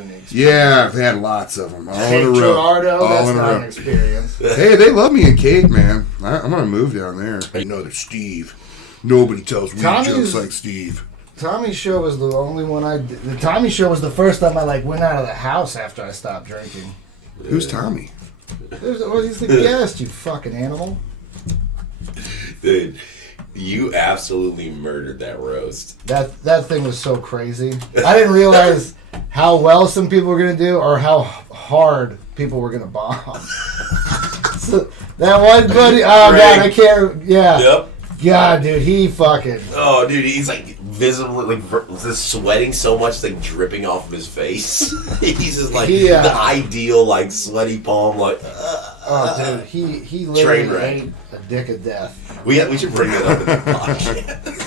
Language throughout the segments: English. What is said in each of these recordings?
had any experience. Yeah, I've had lots of them. All in a row. Gerardo, All that's in a not row. an experience. Hey, they love me in Cape, man. I'm going to move down there. Another Steve. Nobody tells me jokes like Steve. Tommy Show was the only one I did. The Tommy Show was the first time I went out of the house after I stopped drinking. Who's Tommy? He's the guest, you fucking animal. Dude, you absolutely murdered that roast. That thing was so crazy. I didn't realize how well some people were going to do or how hard people were going to bomb. So, that one buddy, oh Crain. God, I can't, yeah. Yep. God, dude, he fucking... Oh, dude, he's visibly, just sweating so much, dripping off of his face. He's just the ideal, sweaty palm, oh, dude, he literally ate a dick of death. We should bring that up in the podcast.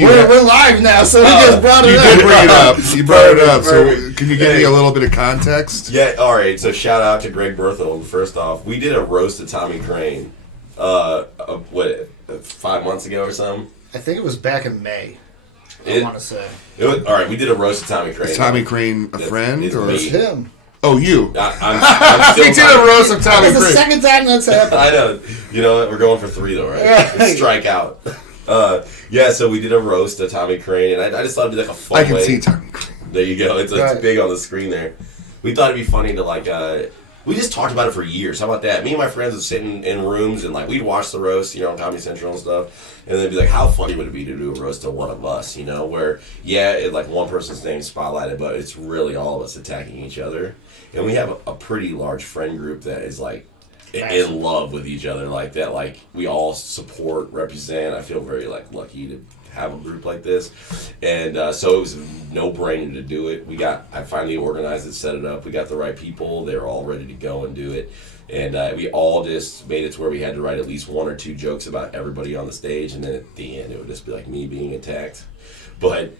We're live now, so he just brought it You up. did bring it up. You brought it up. Perfect. So can you give me a little bit of context? Yeah, all right. So shout out to Greg Berthold. First off, we did a roast of Tommy Crain. 5 months ago or something? I think it was back in May. I want to say. All right, we did a roast of Tommy Crain. Is Tommy Crain a friend? Or It's him. Oh, you. I'm still We did a roast of Tommy That's the Crain. second time that's happened. I know. You know what? We're going for 3 though, right? Strike out. Yeah, so we did a roast of Tommy Crain, and I just thought it'd be a fun I can way. see Tommy Crain. There you go. It's big on the screen there. We thought it'd be funny to we just talked about it for years. How about that? Me and my friends would sit in rooms and we'd watch the roast, on Comedy Central and stuff, and they'd be like, how funny would it be to do a roast of one of us, where one person's name spotlighted, but it's really all of us attacking each other. And we have a pretty large friend group that is in love with each other like that. We all support, represent. I feel very lucky to have a group like this, and so it was a no-brainer to do it. I finally organized it, set it up. We got the right people; they were all ready to go and do it, and we all just made it to where we had to write at least 1 or 2 jokes about everybody on the stage, and then at the end it would just be me being attacked. But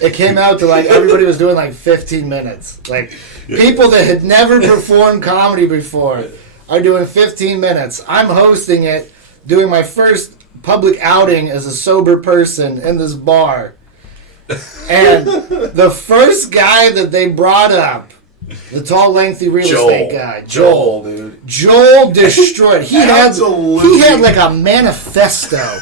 it came out to everybody was doing 15 minutes. People that had never performed comedy before are doing 15 minutes. I'm hosting it, doing my first public outing as a sober person in this bar. And the first guy that they brought up, the tall, lengthy real estate guy, Joel, dude. Joel destroyed. He had Absolutely. a manifesto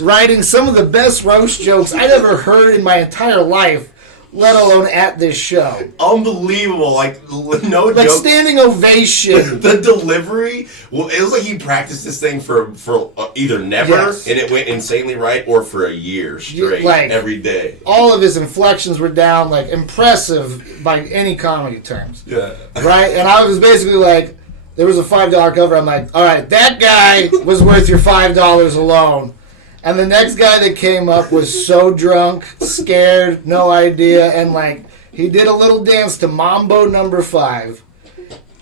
writing some of the best roast jokes I'd ever heard in my entire life, let alone at this show. Unbelievable. No joke. Standing ovation. The delivery, it was he practiced this thing for either never, Yes. and it went insanely right, or for a year straight, every day. All of his inflections were down, impressive by any comedy terms. Yeah. Right? And I was basically there was a $5 cover. I'm all right, that guy was worth your $5 alone. And the next guy that came up was so drunk, scared, no idea, and he did a little dance to Mambo number 5,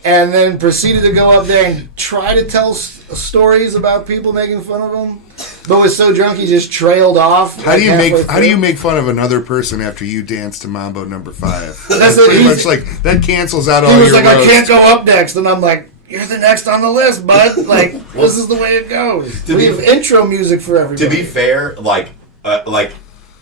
and then proceeded to go up there and try to tell stories about people making fun of him, but was so drunk he just trailed off. How do you make fun of another person after you dance to Mambo number 5? That's pretty much that cancels out all your He was roast. I can't go up next, and I'm you're the next on the list, bud. This is the way it goes. We have intro music for everybody. To be fair, a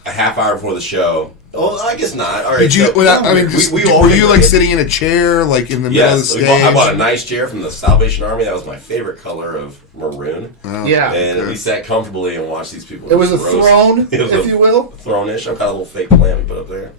half hour before the show. Well, I guess not. All right. Did you? So, were you sitting in a chair, in the middle of the stage? I bought a nice chair from the Salvation Army. That was my favorite color of maroon. Oh, yeah, and we sat comfortably and watched these people. It was a roast. throne, if you will. Throne-ish. I've got a little fake plant we put up there.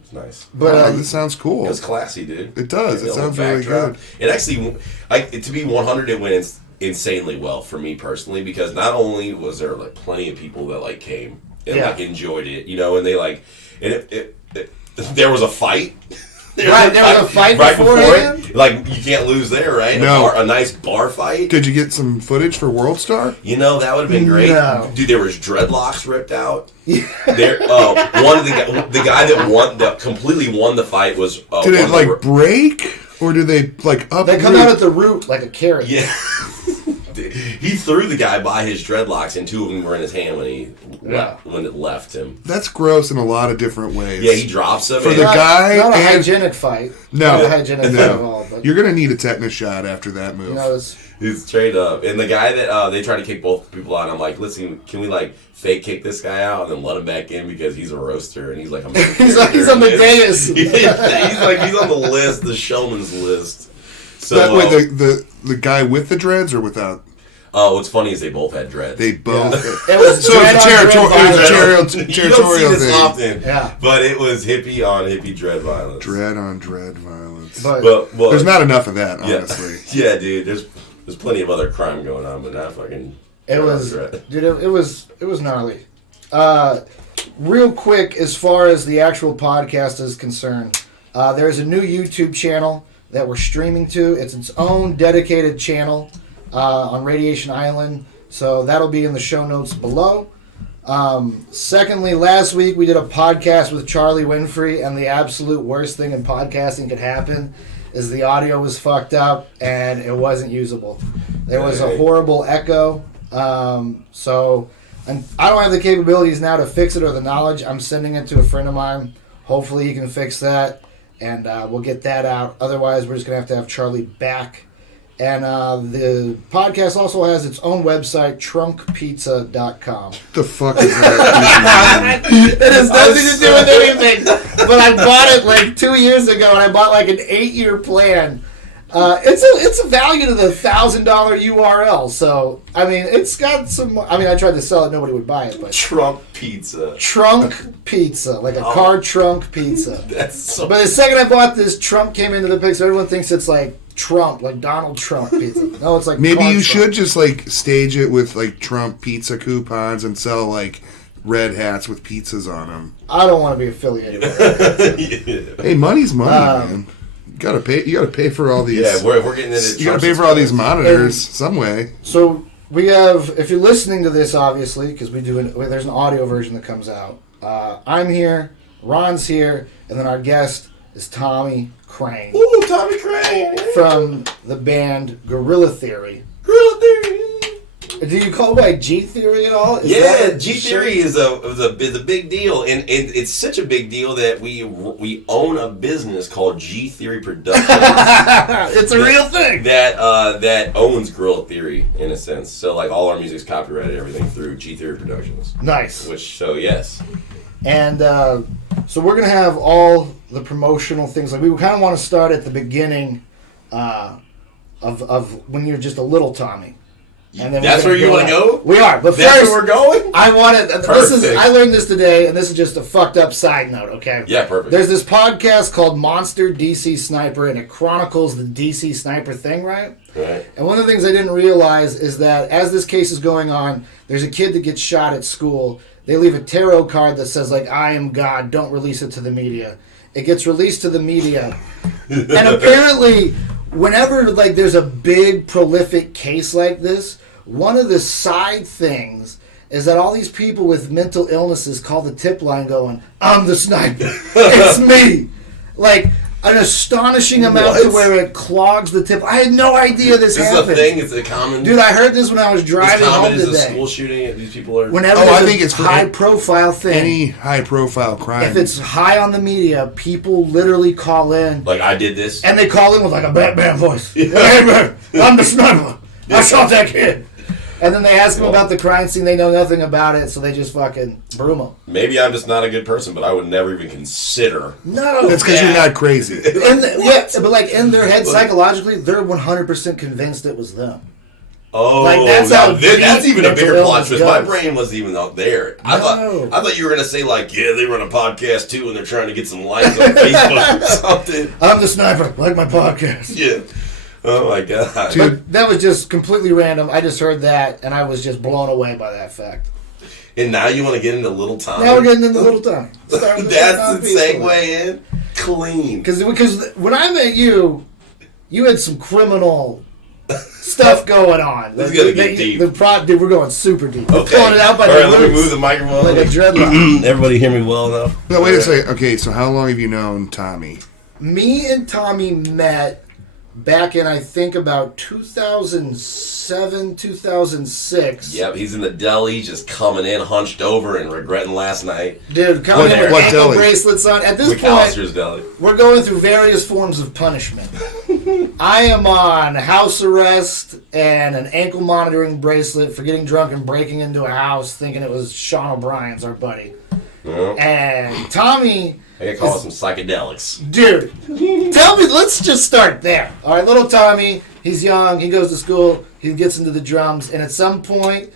It's nice. But this sounds cool. It was classy, dude. It does. It sounds really good. It actually, to be 100, it went insanely well for me personally, because not only was there plenty of people that came and enjoyed it, and they and there was a fight. There was a fight right before beforehand? it. You can't lose there, right? No. A nice bar fight. Did you get some footage for World Star? That would have been great. No. Dude, there was dreadlocks ripped out. There, the guy that completely won the fight was. Did it break, or did they They come out at the root like a carrot. Yeah. He threw the guy by his dreadlocks, and 2 of them were in his hand when it left him. That's gross in a lot of different ways. Yeah, he drops him. For the guy, not a hygienic fight. No, not a hygienic fight at all. But you're gonna need a tetanus shot after that move. He's straight up. And the guy that they try to kick both people out, I'm like, listen, can we like fake kick this guy out and then let him back in because he's a roaster and he's like a he's on the dais. he's on the list, the showman's list. So wait, the guy with the dreads or without? Oh, what's funny is they both had dreads. They both. Yeah. It was so it's a you don't see this thing. often. Yeah. But it was hippie on hippie dread violence. Dread on dread violence. But there's not enough of that, honestly. Yeah, dude. There's plenty of other crime going on, but not fucking. It was, dude. It was gnarly. Real quick, as far as the actual podcast is concerned, there's a new YouTube channel that we're streaming to. It's its own dedicated channel on Radiation Island, so that'll be in the show notes below. Secondly, last week we did a podcast with Charlie Winfrey, and the absolute worst thing in podcasting could happen is the audio was fucked up and it wasn't usable. There was a horrible echo. So I don't have the capabilities now to fix it or the knowledge. I'm sending it to a friend of mine. Hopefully he can fix that, and we'll get that out. Otherwise, we're just going to have Charlie back. And the podcast also has its own website, trunkpizza.com. The fuck is that? It has nothing to do with anything. But I bought it like 2 years ago, and I bought like an 8-year plan. It's a value to the $1,000 URL. So, I mean, it's got some... I mean, I tried to sell it. Nobody would buy it. But Trunk pizza. Trunk pizza. Like a car trunk pizza. That's so... But the second I bought this, Trump came into the picture. Everyone thinks it's like Trump, like Donald Trump pizza. No, it's like maybe you Trump. should just like stage it with like Trump pizza coupons and sell like red hats with pizzas on them. I don't want to be affiliated with that. Yeah. Hey, money's money, man. You gotta pay for all these. Yeah, we're getting into. You gotta pay for all these monitors some way. So we have, if you're listening to this, obviously, because there's an audio version that comes out. I'm here, Ron's here, and then our guest is Tommy Crain. Ooh, Tommy Crain. From the band Gorilla Theory. Gorilla Theory. Do you call it like G Theory at all? G Theory is a big deal, and it's such a big deal that we own a business called G Theory Productions. It's a real thing that owns Gorilla Theory in a sense. So like all our music's copyrighted, everything through G Theory Productions. Nice. Yes. And so we're gonna have all the promotional things. Like we kind of want to start at the beginning of when you're just a little Tommy. And then that's where you want to go? We are. But that's first, where we're going? I wanted... I learned this today, and this is just a fucked up side note, okay? Yeah, perfect. There's this podcast called Monster DC Sniper, and it chronicles the DC Sniper thing, right? Right. And one of the things I didn't realize is that as this case is going on, there's a kid that gets shot at school. They leave a tarot card that says, like, I am God, don't release it to the media. It gets released to the media. And apparently... Whenever like there's a big prolific case like this, one of the side things is that all these people with mental illnesses call the tip line going, I'm the sniper. It's me. Like an astonishing amount to where it clogs the tip. I had no idea this happened. This is a thing. It's a common... Dude, I heard this when I was driving home today. Is a school shooting. These people are... Whenever I think it's high-profile thing. Any high-profile crime. If it's high on the media, people literally call in. Like, I did this. And they call in with like a Batman voice. Yeah. Hey, man, I'm the sniper. I shot that kid. And then they ask them about the crime scene. They know nothing about it, so they just fucking broom them. Maybe I'm just not a good person, but I would never even consider. No, that's because you're not crazy. But like in their head, psychologically, they're 100% convinced it was them. Oh, like that's even a bigger plot twist. My brain wasn't even out there. I thought you were gonna say like, yeah, they run a podcast too, and they're trying to get some likes on Facebook or something. I'm the sniper, like my podcast. Yeah. Oh my god. Dude. But that was just completely random. I just heard that, and I was just blown away by that fact. And now you want to get into Little Tommy? Now we're getting into Little Tommy. That's the segue in? Clean. Because when I met you, you had some criminal stuff going on. This is going to get deep. Dude, we're going super deep. Okay. Pulling it out by all right, let me move the microphone. Like a dreadlock. Everybody hear me well enough? No, wait a second. Okay, so how long have you known Tommy? Me and Tommy met back in, I think, about 2007, 2006. Yep, he's in the deli, just coming in, hunched over, and regretting last night. Dude, coming in with what ankle deli? bracelets on. At this McAllister's point, deli. we're going through various forms of punishment. I am on house arrest and an ankle monitoring bracelet for getting drunk and breaking into a house thinking it was Sean O'Brien's, our buddy. Yep. And Tommy... I gotta call it some psychedelics. Dude, tell me, let's just start there. All right, little Tommy, he's young, he goes to school, he gets into the drums, and at some point,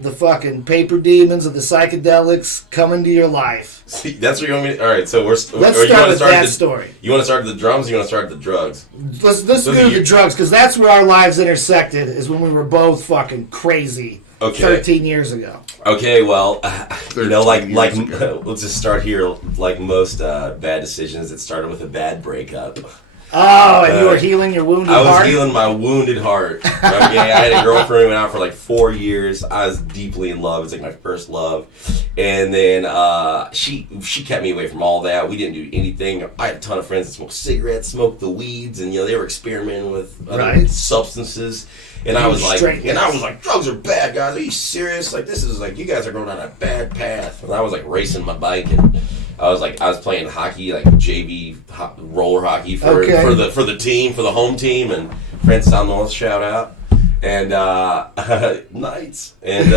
the fucking paper demons of the psychedelics come into your life. See, that's what you want me to... All right, so Let's start with that story. You want to start with the drums or you want to start with the drugs? Let's do the drugs, because that's where our lives intersected, is when we were both fucking crazy 13 years ago. Okay, well, you know, like years ago. let's just start here. Like most bad decisions, it started with a bad breakup. Oh, and you were healing your wounded heart? I was healing my wounded heart. Okay, I had a girlfriend who went out for like 4 years. I was deeply in love. It was like my first love. And then she kept me away from all that. We didn't do anything. I had a ton of friends that smoked cigarettes, smoked the weeds, and they were experimenting with other substances. And I was like, drugs are bad, guys. Are you serious? Like, this is like, you guys are going down a bad path. And I was like racing my bike, and I was playing hockey, like JV roller hockey for the team, for the home team, and Francis Down North, shout out. And Knights. And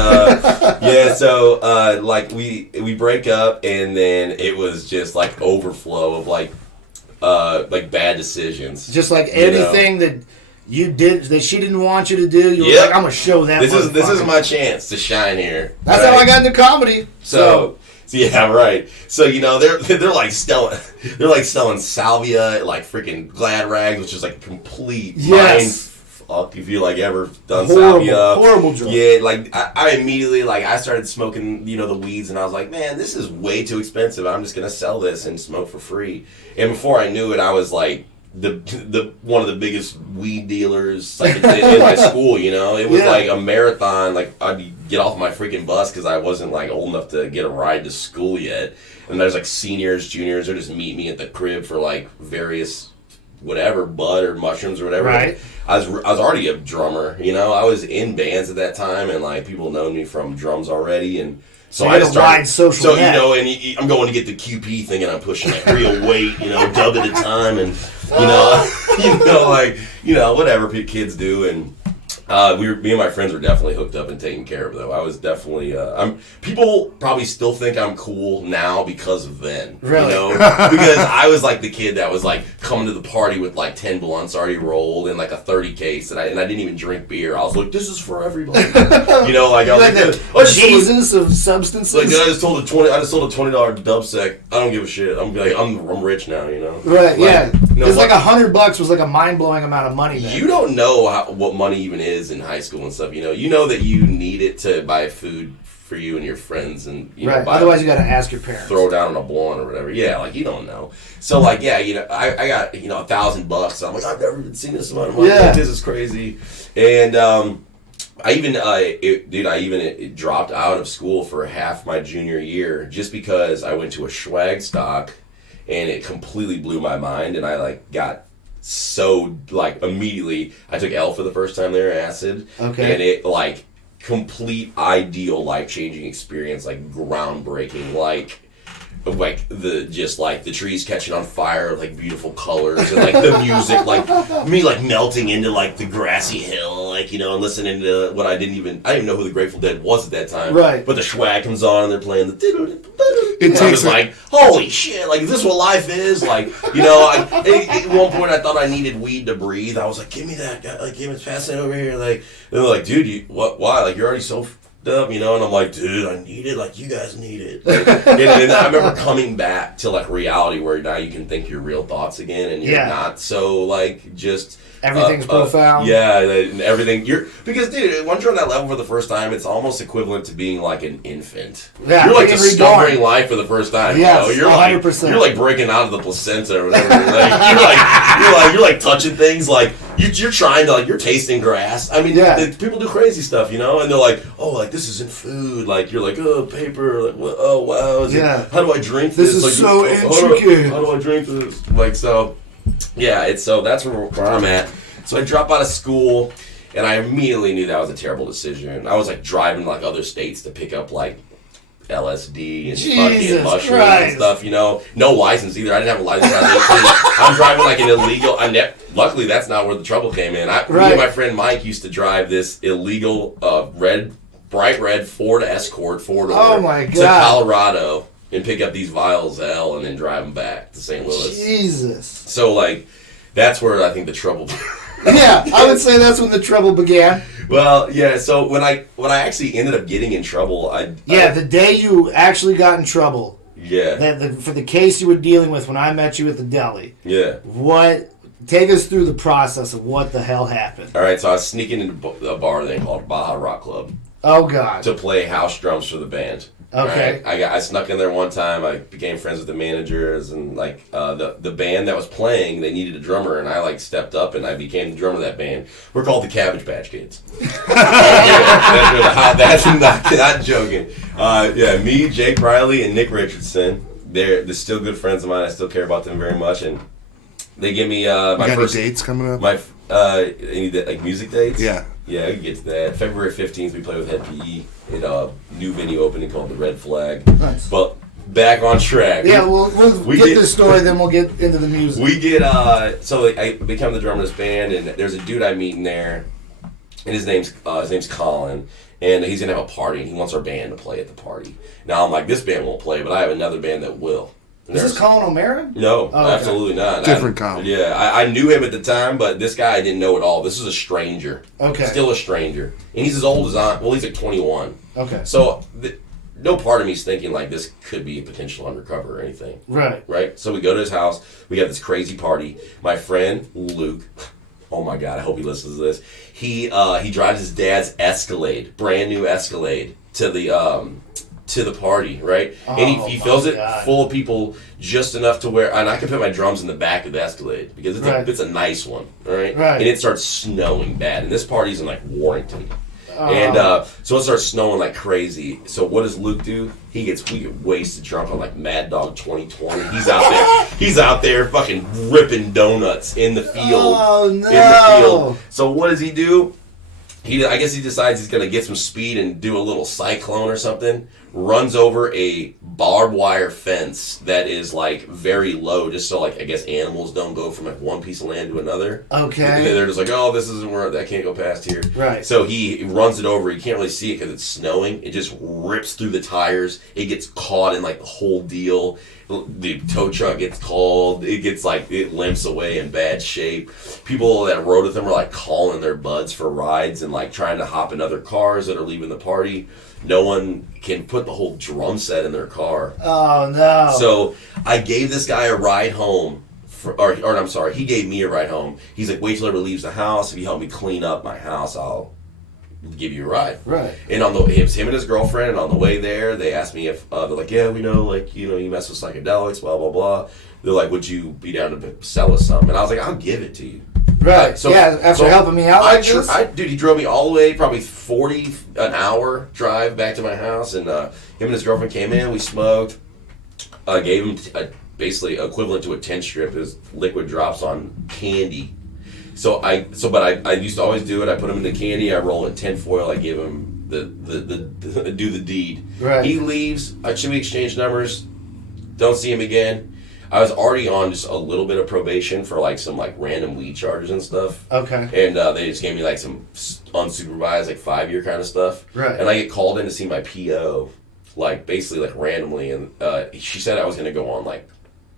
so like we break up, and then it was just like overflow of like bad decisions. Just like anything that you did that she didn't want you to do, you were like, I'm gonna show that. This is my chance to shine here. That's how I got into comedy. So yeah, right. So they're like selling salvia, like freaking Glad rags, which is like complete mind fuck if you like ever done salvia. Horrible drug. Yeah, like I immediately I started smoking the weeds, and I was like, man, this is way too expensive. I'm just gonna sell this and smoke for free. And before I knew it, I was like the one of the biggest weed dealers in my school. It was like a marathon. Like I'd get off my freaking bus because I wasn't like old enough to get a ride to school yet, and there's like seniors, juniors, they'd just meet me at the crib for like various whatever, bud or mushrooms or whatever. Right. I was already a drummer. I was in bands at that time, and like people know me from drums already, and so I just started. And I'm going to get the QP thing, and I'm pushing like real weight, dub at a time, and whatever kids do, and me and my friends were definitely hooked up and taken care of, though. I was definitely, people probably still think I'm cool now because of then. Really? Because I was like the kid that was like coming to the party with like 10 blunts already rolled and like a 30 case, and I didn't even drink beer. I was like, this is for everybody. I was Jesus of substances. Like, I just sold a $20 dub sec. I don't give a shit. I'm rich now, Right, yeah. It's like $100 was like a mind-blowing amount of money then. You don't know what money even is in high school and stuff. You know that you need it to buy food for you and your friends, and otherwise you got to ask your parents. Throw down on a blunt or whatever. Yeah, like you don't know. So like I got $1,000. I'm like, I've never seen this amount of money. Yeah. Like, this is crazy. And it dropped out of school for half my junior year just because I went to a swag stock, and it completely blew my mind, and I got so immediately I took L for the first time there, acid, and it complete ideal life-changing experience, groundbreaking, the trees catching on fire, beautiful colors, and the music, me melting into the grassy hill, and listening to what I didn't even know who the Grateful Dead was at that time, right? But the swag comes on and they're playing the. I was like, holy shit! Is this what life is? At one point I thought I needed weed to breathe. I was like, give me that, give me pass it over here. They're like, dude, why? You're already so up, and I'm like, dude, I need it, you guys need it. And I remember coming back to reality where now you can think your real thoughts again, and you're not so just everything's profound. Yeah, and everything because dude, once you're on that level for the first time, it's almost equivalent to being an infant. Yeah, you're discovering life for the first time. Yes, you're 100%. You're breaking out of the placenta or whatever. you're touching things you're trying to you're tasting grass. I mean, people do crazy stuff, and they're like, oh, this isn't food. You're like, oh, paper. Oh, wow. How do I drink this? This is so intricate. How do I drink this? So. Yeah, so that's where I'm at. So I drop out of school, and I immediately knew that was a terrible decision. I was like driving to like other states to pick up like LSD and fucking mushrooms and stuff, you know. No license either. I didn't have a license when I was 18. I'm driving like an illegal. Luckily, that's not where the trouble came in. Me and my friend Mike used to drive this illegal bright red Ford Escort 4-door to Colorado and pick up these vials of L and then drive them back to St. Louis. Jesus. So like, that's where I think the trouble. Yeah, I would say that's when the trouble began. Well, yeah. So when I actually ended up getting in trouble, the day you actually got in trouble. Yeah. For the case you were dealing with when I met you at the deli. Yeah. Take us through the process of what the hell happened. All right, so I was sneaking into a bar they called Baja Rock Club. Oh God. To play house drums for the band. Okay. Right? I snuck in there one time. I became friends with the managers, and like the band that was playing, they needed a drummer, and I like stepped up and I became the drummer of that band. We're called the Cabbage Patch Kids. That's not joking. Me, Jake Riley, and Nick Richardson. They're still good friends of mine. I still care about them very much, and they give me my first any dates coming up. My any like music dates. Yeah. Yeah, we can get to that. February 15th, we play with Head PE at a new venue opening called the Red Flag. Nice. But back on track. Yeah, we'll get this story, then we'll get into the music. We get, so I become the drummer of this band, and there's a dude I meet in there, and his name's Colin, and he's going to have a party, and he wants our band to play at the party. Now, I'm like, this band won't play, but I have another band that will. Is this Colin O'Mara? No, absolutely not. Different Colin. Yeah, I knew him at the time, but this guy I didn't know at all. This is a stranger. Okay. Still a stranger. And he's as old as he's like 21. Okay. So, no part of me's thinking like this could be a potential undercover or anything. Right. Right? So we go to his house. We have this crazy party. My friend, Luke, oh my God, I hope he listens to this. He drives his dad's Escalade, brand new Escalade, to the party, right? And he fills it full of people just enough to where, and I can put my drums in the back of the Escalade because it's a nice one, right? Right. And it starts snowing bad, and this party's in like Warrington, and so it starts snowing like crazy. So what does Luke do? We get wasted drunk on like Mad Dog 2020. He's out there fucking ripping donuts in the field. Oh no! In the field. So what does he do? I guess he decides he's gonna get some speed and do a little cyclone or something. Runs over a barbed wire fence that is like very low, just so like I guess animals don't go from like one piece of land to another. Okay. They're just like, oh, this isn't where I can't go past here. Right. So he runs it over. You can't really see it because it's snowing. It just rips through the tires. It gets caught in like the whole deal. The tow truck gets called. It gets like it limps away in bad shape. People that rode with him are like calling their buds for rides and like trying to hop in other cars that are leaving the party. No one can put the whole drum set in their car. Oh no! So I gave this guy a ride home, he gave me a ride home. He's like, wait till everybody leaves the house. If you help me clean up my house, I'll give you a ride. Right. And it was him and his girlfriend. And on the way there, they asked me if they're like, yeah, we know, like you mess with psychedelics, blah blah blah. They're like, would you be down to sell us some? And I was like, I'll give it to you. Right. After helping me out like this? Dude, he drove me all the way, probably 40 an hour drive back to my house, and him and his girlfriend came in, we smoked, gave him basically equivalent to a 10 strip, is liquid drops on candy. But I used to always do it, I put him in the candy, I roll it in tin foil, I give him the do the deed. Right. He leaves, we exchange numbers, don't see him again. I was already on just a little bit of probation for like some like random weed charges and stuff. Okay. And they just gave me like some unsupervised like 5-year kind of stuff. Right. And I get called in to see my PO, like basically like randomly, and she said I was gonna go on like,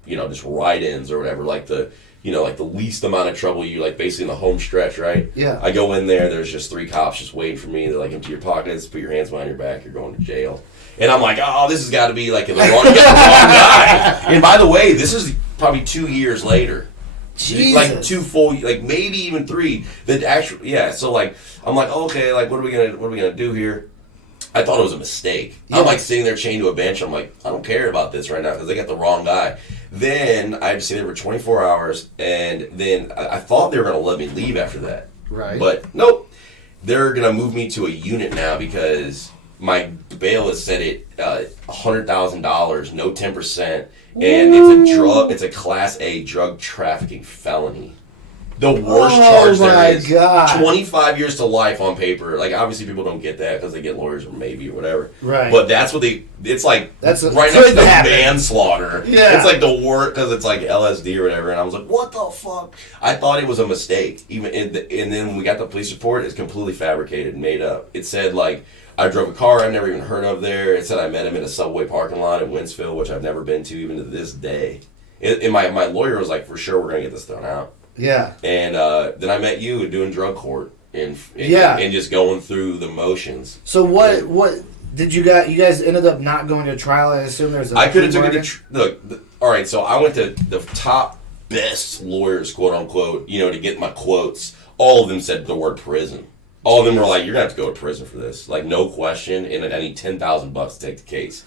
just write-ins or whatever, like the least amount of trouble you like basically in the home stretch, right? Yeah. I go in there, there's just 3 cops just waiting for me. They're like, empty your pockets, put your hands behind your back, you're going to jail. And I'm like, oh, this has got to be like the wrong guy. And by the way, this is probably 2 years later. Jesus. Like 2 full, like maybe even 3. That actually, yeah. So like, I'm like, okay, like what are we gonna do here? I thought it was a mistake. Yeah. I'm like sitting there chained to a bench. I'm like, I don't care about this right now because they got the wrong guy. Then I had to stay there for 24 hours, and then I thought they were gonna let me leave after that. Right. But nope, they're gonna move me to a unit now because my bail is set at $100,000, no 10%, and it's a Class A drug trafficking felony. The worst charge Oh my there is. God. 25 years to life on paper. Like, obviously people don't get that because they get lawyers or maybe or whatever. Right. But that's what it's like That's right next to could happen. manslaughter. Yeah. It's like the worst because it's like LSD or whatever. And I was like, what the fuck? I thought it was a mistake. And then when we got the police report, it's completely fabricated and made up. It said, like, I drove a car I've never even heard of there. It said I met him in a subway parking lot in Winsville, which I've never been to even to this day. And my lawyer was like, for sure we're going to get this thrown out. Yeah. And then I met you doing drug court and just going through the motions. So what did you guys ended up not going to trial? I assume there's I could have took it to all right, so I went to the top best lawyers, quote unquote, to get my quotes. All of them said the word prison. All of them were like, you're going to have to go to prison for this. Like, no question. And I need $10,000 to take the case.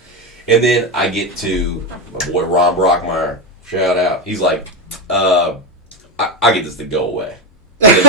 And then I get to my boy Rob Brockmeyer. Shout out. He's like, I get this to go away. And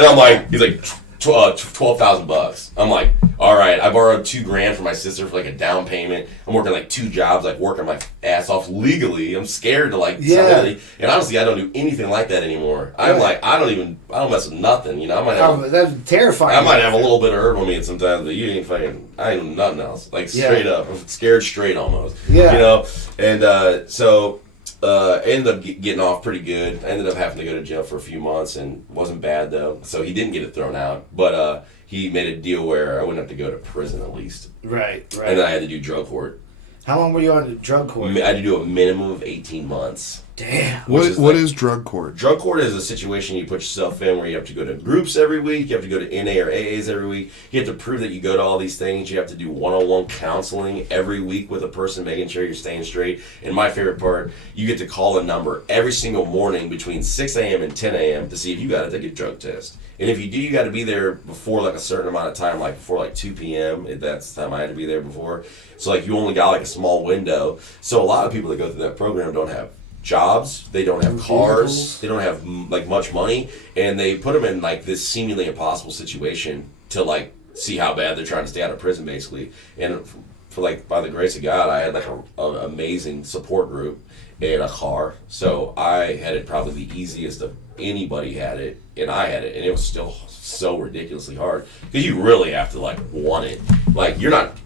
I'm like, he's like, $12,000. I'm like, all right. I borrowed $2,000 from my sister for like a down payment. I'm working like 2 jobs, like working my ass off legally. I'm scared to like, and honestly, I don't do anything like that anymore. I'm like, I don't mess with nothing. I might have. That's terrifying. I might have a little bit of herb on me sometimes, but you ain't fucking. I ain't nothing else. Like straight up, I'm scared straight almost. Yeah. And so. Ended up getting off pretty good. I ended up having to go to jail for a few months and wasn't bad though. So he didn't get it thrown out, but he made a deal where I wouldn't have to go to prison at least. Right. And then I had to do drug court. How long were you on drug court? I had to do a minimum of 18 months. Damn. What is drug court? Drug court is a situation you put yourself in where you have to go to groups every week, you have to go to NA or AAs every week, you have to prove that you go to all these things, you have to do one-on-one counseling every week with a person, making sure you're staying straight. And my favorite part, you get to call a number every single morning between 6 a.m. and 10 a.m. to see if you got to take a drug test. And if you do, you got to be there before like a certain amount of time, like before like 2 p.m. That's the time I had to be there before. So like you only got like a small window. So a lot of people that go through that program don't have jobs, they don't have cars, they don't have like much money, and they put them in like this seemingly impossible situation to like see how bad they're trying to stay out of prison basically. And for like by the grace of God, I had like an amazing support group and a car, so I had it probably the easiest of anybody had it, and I had it, and it was still so ridiculously hard because you really have to like want it. Like you're not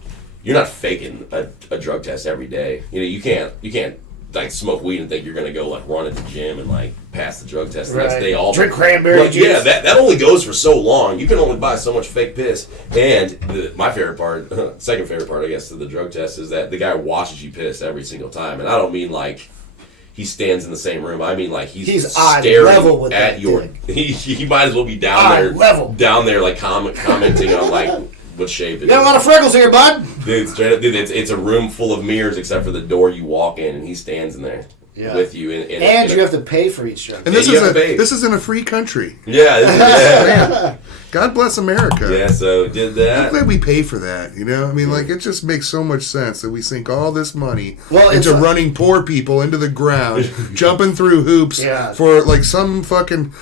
faking a drug test every day. You can't like smoke weed and think you're gonna go like run at the gym and like pass the drug test the next day. All drink cranberry juice. Yeah, that only goes for so long. You can only buy so much fake piss. And my favorite part, second favorite part, I guess, to the drug test is that the guy watches you piss every single time. And I don't mean like he stands in the same room. I mean like he's staring level with at your. He might as well be down there like commenting on like. What shape it is. Got a lot of freckles here, bud. Dude, straight up, it's a room full of mirrors except for the door you walk in, and he stands in there with you. And you have to pay for each drug. And this is in a free country. Yeah. God bless America. Yeah, so did that. I'm glad we pay for that, I mean, like, it just makes so much sense that we sink all this money into running poor people into the ground, jumping through hoops for, like, some fucking,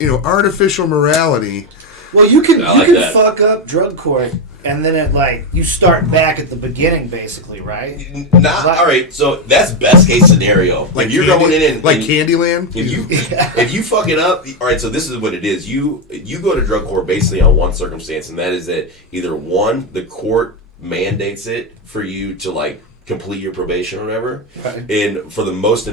artificial morality. Well, you can fuck up drug court, and then you start back at the beginning, basically, right? All right. So that's best case scenario. Like if you're going in and Candyland. If you fuck it up, all right. So this is what it is. You go to drug court basically on one circumstance, and that is that either one, the court mandates it for you to like complete your probation or whatever, right. And for the most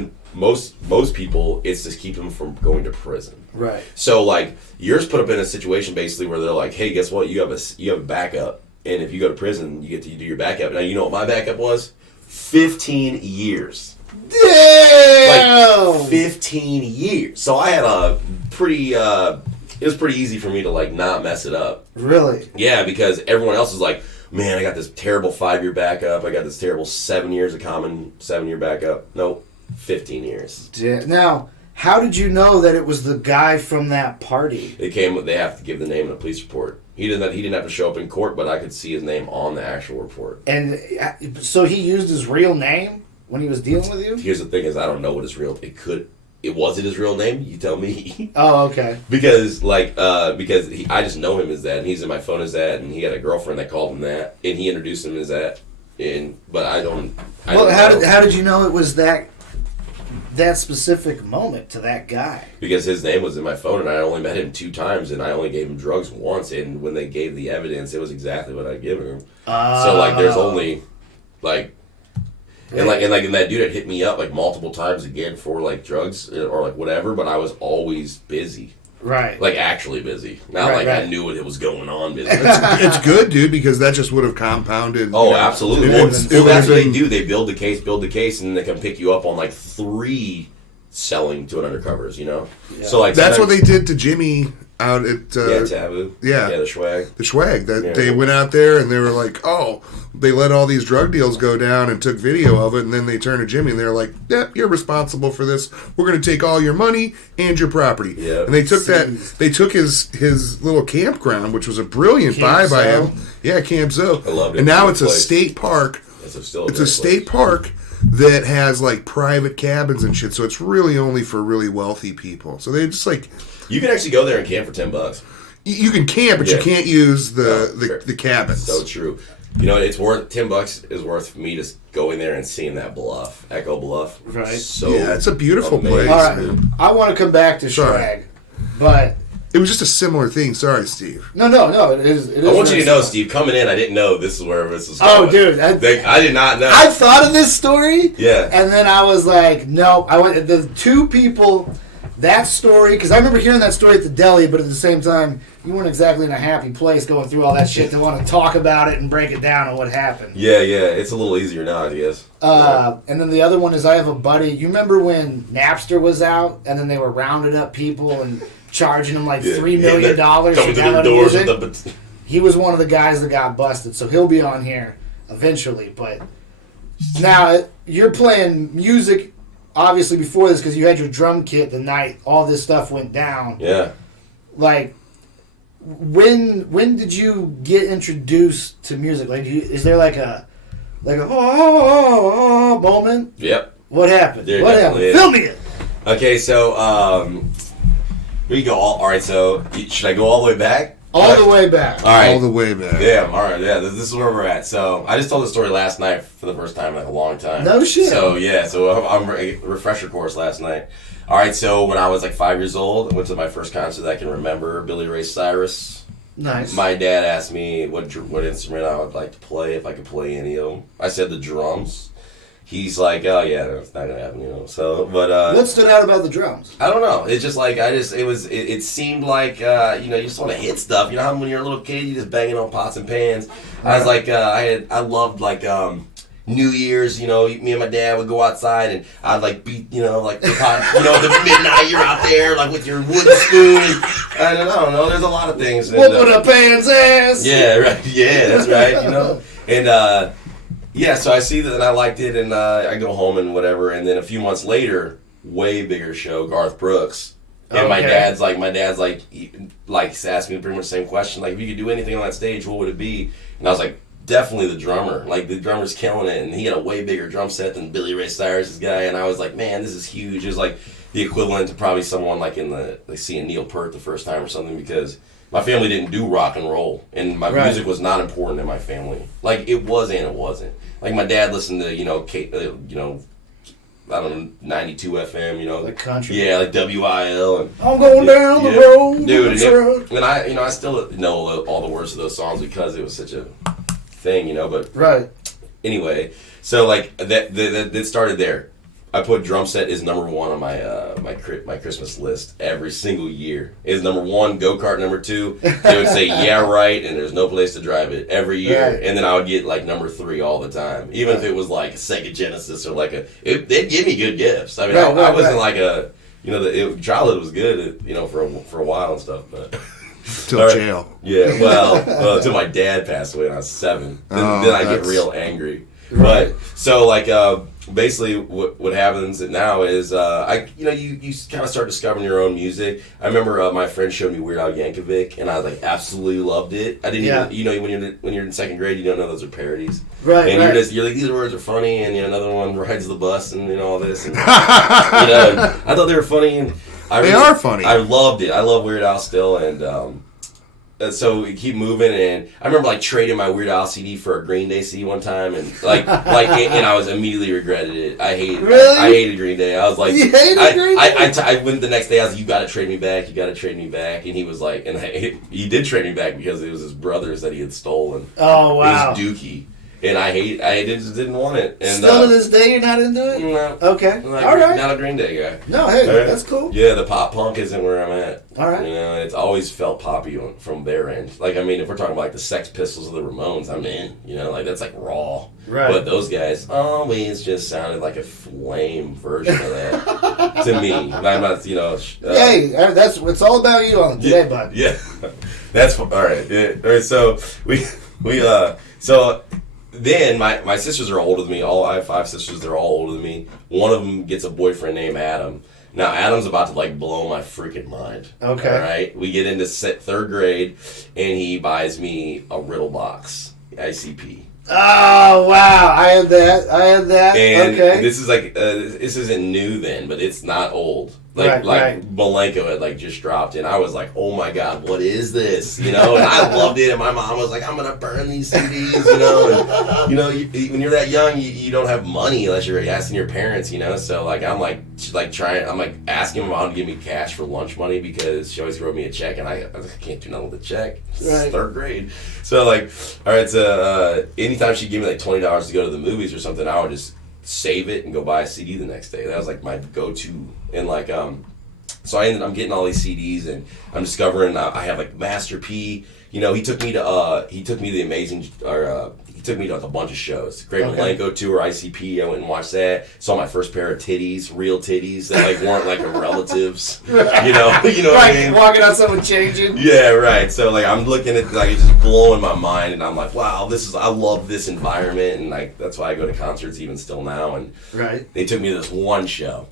people, it's to keep them from going to prison. Right. So like you're put up in a situation basically where they're like, hey, guess what? You have a backup, and if you go to prison, you get to do your backup. Now you know what my backup was? 15 years. Damn. Like 15 years. So I had a pretty. It was pretty easy for me to like not mess it up. Really? Yeah, because everyone else was like, man, I got this terrible 5-year backup. I got this terrible 7 years of common 7-year backup. Nope, 15 years. Now, how did you know that it was the guy from that party? They have to give the name in a police report. He didn't have to show up in court, but I could see his name on the actual report. And so he used his real name when he was dealing with you? Here's the thing: is I don't know what his real. It wasn't his real name. You tell me. Oh, okay. Because I just know him as that, and he's in my phone as that, and he had a girlfriend that called him that, and he introduced him as that. But I don't. How did you know it was that that specific moment to that guy? Because his name was in my phone, and I only met him 2 times, and I only gave him drugs once. And when they gave the evidence, it was exactly what I'd given him. So like, there's only like, and that dude had hit me up like multiple times again for like drugs or like whatever, but I was always busy. Right. Like actually busy. Not I knew what was going on busy. It's good, dude, because that just would have compounded. Oh, absolutely. Well, that's what they do. They build the case, and then they can pick you up on like 3 selling to an undercovers, you know? Yeah. So like that's what they did to Jimmy out at Taboo. Yeah, the swag. The swag. They went out there and they were like, oh, they let all these drug deals go down and took video of it, and then they turned to Jimmy and they're like, yep, you're responsible for this. We're going to take all your money and your property. Yeah. And they took they took his little campground, which was a brilliant buy by him. Yeah, Camp Zoe. I loved it. And now it's a state park. It's a state park that has like private cabins and shit, so it's really only for really wealthy people. So they just like, you can actually go there and camp for $10. you can camp, but you can't use the cabins. So true. You know, it's worth $10 is worth me just going there and seeing that bluff, Echo Bluff. Right. So yeah, it's a beautiful place. All right, I want to come back to swag, but it was just a similar thing. Sorry, Steve. No. It is I want you to know, Steve. Coming in, I didn't know this is where this was going. Oh, dude, I did not know. I thought of this story. Yeah. And then I was like, no. I went the 2 people. That story, because I remember hearing that story at the deli, but at the same time, you weren't exactly in a happy place going through all that shit to want to talk about it and break it down and what happened. Yeah, it's a little easier now, I guess. And then the other one is I have a buddy. You remember when Napster was out, and then they were rounding up people and charging them like $3 million coming to to their doors with music? He was one of the guys that got busted, so he'll be on here eventually. But now you're playing music. Obviously, before this, because you had your drum kit the night all this stuff went down. Yeah. Like, when did you get introduced to music? Like, is there like a moment? Yep. What happened? What happened? Is. Fill me in. Okay, so we go all right. So should I go all the way back? All the way back. All right. All the way back. Damn. All right. Yeah. This is where we're at. So I just told the story last night for the first time in like a long time. No shit. So yeah. So I'm a refresher course last night. All right. So when I was like 5 years old, I went to my first concert I can remember. Billy Ray Cyrus. Nice. My dad asked me what instrument I would like to play, if I could play any of them. I said the drums. He's like, oh yeah, that's not gonna happen, you know. So, but what stood out about the drums? I don't know. It's just like it seemed like you know, you just want to hit stuff. You know how when you're a little kid, you just banging on pots and pans. I was like, I loved like New Year's. You know, me and my dad would go outside and I'd like beat, you know, like the pot, you know, the midnight. You're out there like with your wooden spoon. I don't know. There's a lot of things. Whooping a pan's ass. Yeah, right. Yeah, that's right. You know, and. Yeah, so I see that and I liked it, and I go home and whatever, and then a few months later, way bigger show, Garth Brooks, and my dad's like asked me pretty much the same question, like if you could do anything on that stage, what would it be? And I was like, definitely the drummer, like the drummer's killing it, and he had a way bigger drum set than Billy Ray Cyrus's guy, and I was like, man, this is huge. It was like the equivalent to probably someone like seeing Neil Peart the first time or something, because my family didn't do rock and roll, and my music was not important in my family. Like it was and it wasn't. Like my dad listened to I don't know 92 FM, you know, like country. Yeah, like WIL. And I'm going down the road, dude. And I still know all the words of those songs because it was such a thing, you know. But anyway, so like that started there. I put drum set is number 1 on my Christmas list every single year. Is number 1, go-kart number 2. They would say yeah right, and there's no place to drive it every year. Right. And then I would get like number 3 all the time, even if it was like a Sega Genesis or like they'd give me good gifts. I mean, I wasn't like a, you know, childhood was good, you know, for a while and stuff, but. Till jail. Yeah, well, until my dad passed away when I was 7. Then I get real angry. Right. But so like basically what happens now is you kind of start discovering your own music. I remember my friend showed me Weird Al Yankovic, and I like absolutely loved it. I didn't even, you know, when you're in 2nd grade, you don't know those are parodies, right? And you're like, these words are funny, and you know, another one rides the bus, and you know all this, and you know, I thought they were funny, and they are funny. I loved it. I love Weird Al still, and so we keep moving, and I remember like trading my Weird Al CD for a Green Day CD one time, and and I was immediately regretted it. I hated Green Day. I was like, you hated Green Day? I went the next day. I was like, you got to trade me back. You got to trade me back. And he was like, he did trade me back because it was his brothers that he had stolen. Oh wow! It was Dookie. And I just didn't want it. And still to this day, you're not into it? No. Okay. All right. Not a Green Day guy. No, hey, that's cool. Yeah, the pop punk isn't where I'm at. All right. You know, it's always felt poppy from their end. Like, I mean, if we're talking about like the Sex Pistols or the Ramones, I'm in. You know, like that's like raw. Right. But those guys always just sounded like a lame version of that to me. I'm not, you know. Hey, it's all about you on today, bud. Yeah. That's all right. Yeah. All right. So so. Then my sisters are older than me. I have 5 sisters. They're all older than me. One of them gets a boyfriend named Adam. Now Adam's about to like blow my freaking mind. Okay. All right. We get into 3rd grade, and he buys me a riddle box, ICP. Oh wow! I had that. And okay. this is like this isn't new then, but it's not old. Like Malenko had like just dropped in. I was like, oh my god, what is this? You know, and I loved it. And my mom was like, I'm gonna burn these CDs. You know, and you know, when you're that young, you don't have money unless you're asking your parents. You know, so like I'm like asking my mom to give me cash for lunch money because she always wrote me a check, and I can't do nothing with the check. It's 3rd grade, so like, all right, so anytime she gave me like $20 to go to the movies or something, I would just save it and go buy a CD the next day. That was like my go-to. And like so I'm getting all these CDs, and I'm discovering I have like Master P. You know, he took me to the amazing he took me to like a bunch of shows. Great Malenko tour, ICP. I went and watched that. Saw my first pair of titties, real titties that like weren't like relatives. Right. You know what I mean? Walking out, someone changing. Yeah, right. So like I'm looking at like it's just blowing my mind, and I'm like, wow, I love this environment, and like that's why I go to concerts even still now. And they took me to this one show,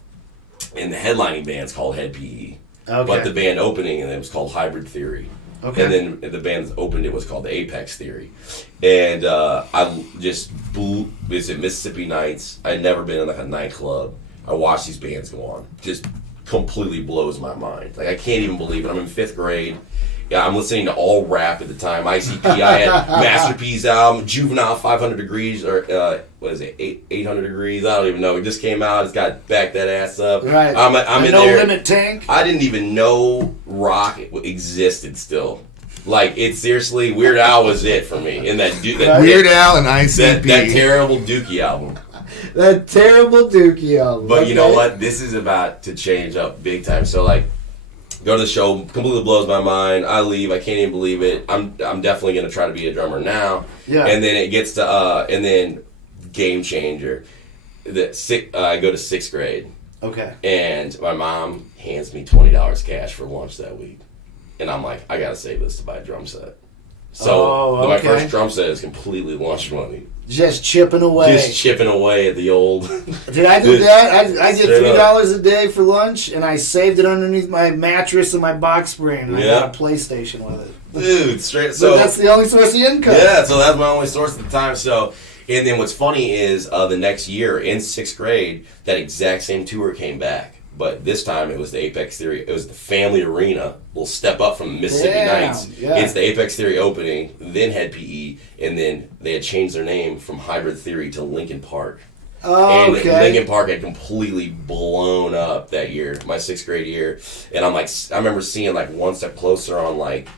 and the headlining band's called Head PE, but the band opening and it was called Hybrid Theory. Okay. And then the band that opened it was called the Apex Theory. And I just it's at Mississippi Nights. I'd never been in like a nightclub. I watched these bands go on. Just completely blows my mind. Like I can't even believe it. I'm in 5th grade. Yeah, I'm listening to all rap at the time. ICP, I had Master P's album, Juvenile 500 Degrees, or what is it, 800 Degrees? I don't even know. It just came out. It's got Back That Ass Up. Right. I'm in No there. Limit Tank. I didn't even know rock existed still. Like, it seriously, Weird Al was it for me. And that Weird Al and ICP. That terrible Dookie album. That terrible Dookie album. But you know what? This is about to change up big time. So, like, go to the show, completely blows my mind. I leave, I can't even believe it. I'm definitely going to try to be a drummer now. Yeah. And then it gets to, and then game changer. I go to 6th grade. Okay. And my mom hands me $20 cash for lunch that week. And I'm like, I got to save this to buy a drum set. So my first drum set is completely lunch money. Just chipping away. Just chipping away at the old. Did I do that? I did $3 a day for lunch, and I saved it underneath my mattress and my box spring, and I got a PlayStation with it. Dude, straight. So that's the only source of income. Yeah, so that's my only source at the time. So, and then what's funny is the next year in 6th grade, that exact same tour came back. But this time it was the Apex Theory. It was the Family Arena. We'll step up from Mississippi Nights. Yeah. It's the Apex Theory opening, then Head PE, and then they had changed their name from Hybrid Theory to Linkin Park. Oh, and Linkin Park had completely blown up that year, my 6th grade year. And I'm like, I remember seeing like One Step Closer on like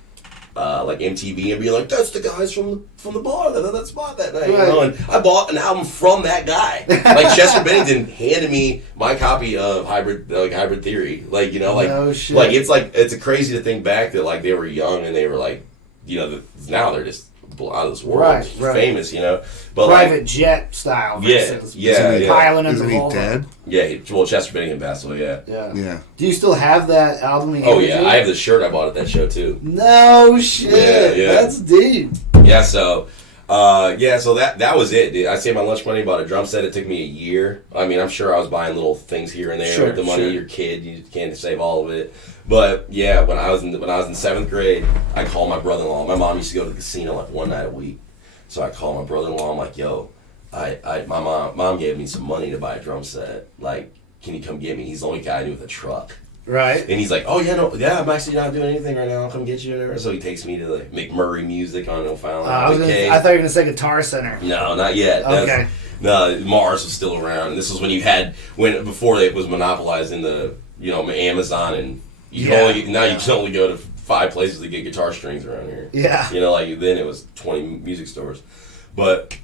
MTV and being like, that's the guys from the bar that spot that night. Right. You know? And I bought an album from that guy. Like Chester Bennington handed me my copy of Hybrid Theory. Like, you know, like no shit. Like it's crazy to think back that like they were young and they were like, you know, now they're just out of this world, famous, you know. But private jet style. Piling in the he dead? Yeah, Chester Bennington passed away. Yeah. Do you still have that album? Oh yeah, I have the shirt I bought at that show too. No shit. Yeah. That's deep. Yeah. So, so that was it, dude. I saved my lunch money, bought a drum set. It took me a year. I mean, I'm sure I was buying little things here and there with the money of your kid. You can't save all of it. But yeah, when I was in 7th grade, I called my brother-in-law. My mom used to go to the casino like one night a week, so I called my brother-in-law. I'm like, yo, my mom gave me some money to buy a drum set. Like, can you come get me? He's the only guy I knew with a truck. Right. And he's like, oh, yeah, I'm actually not doing anything right now. I'll come get you. So he takes me to like McMurray Music on O'Fallon. I thought you were going to say Guitar Center. No, not yet. Okay. No, Mars was still around. And this was when before it was monopolized in the, Amazon, and you can only go to 5 places to get guitar strings around here. Yeah. Then it was 20 music stores. But,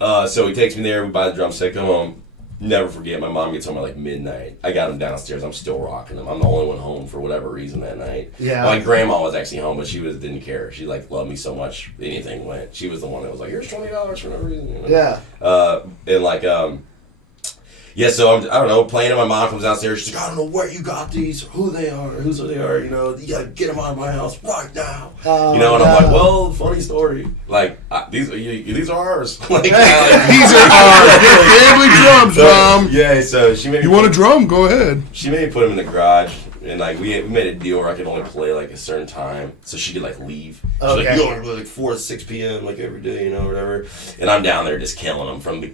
so he takes me there, we buy the drum set, come home. Never forget, my mom gets home at like midnight. I got him downstairs, I'm still rocking them. I'm the only one home for whatever reason that night. Yeah. My grandma was actually home, but she didn't care. She like loved me so much, anything went. She was the one that was like, here's $20 for no reason. Yeah. And like, so I don't know, playing and my mom comes downstairs, she's like, I don't know where you got these, or who they are, you gotta get them out of my house right now. And I'm like, well, funny story, like, these are ours. Like, these are ours, they're family drums, Mom. Yeah, so she made me... You want a drum? Go ahead. She made me put them in the garage, and like, we made a deal where I could only play like a certain time, so she could like leave. She's like, you only play like 4 to 6 p.m. like every day, whatever. And I'm down there just killing them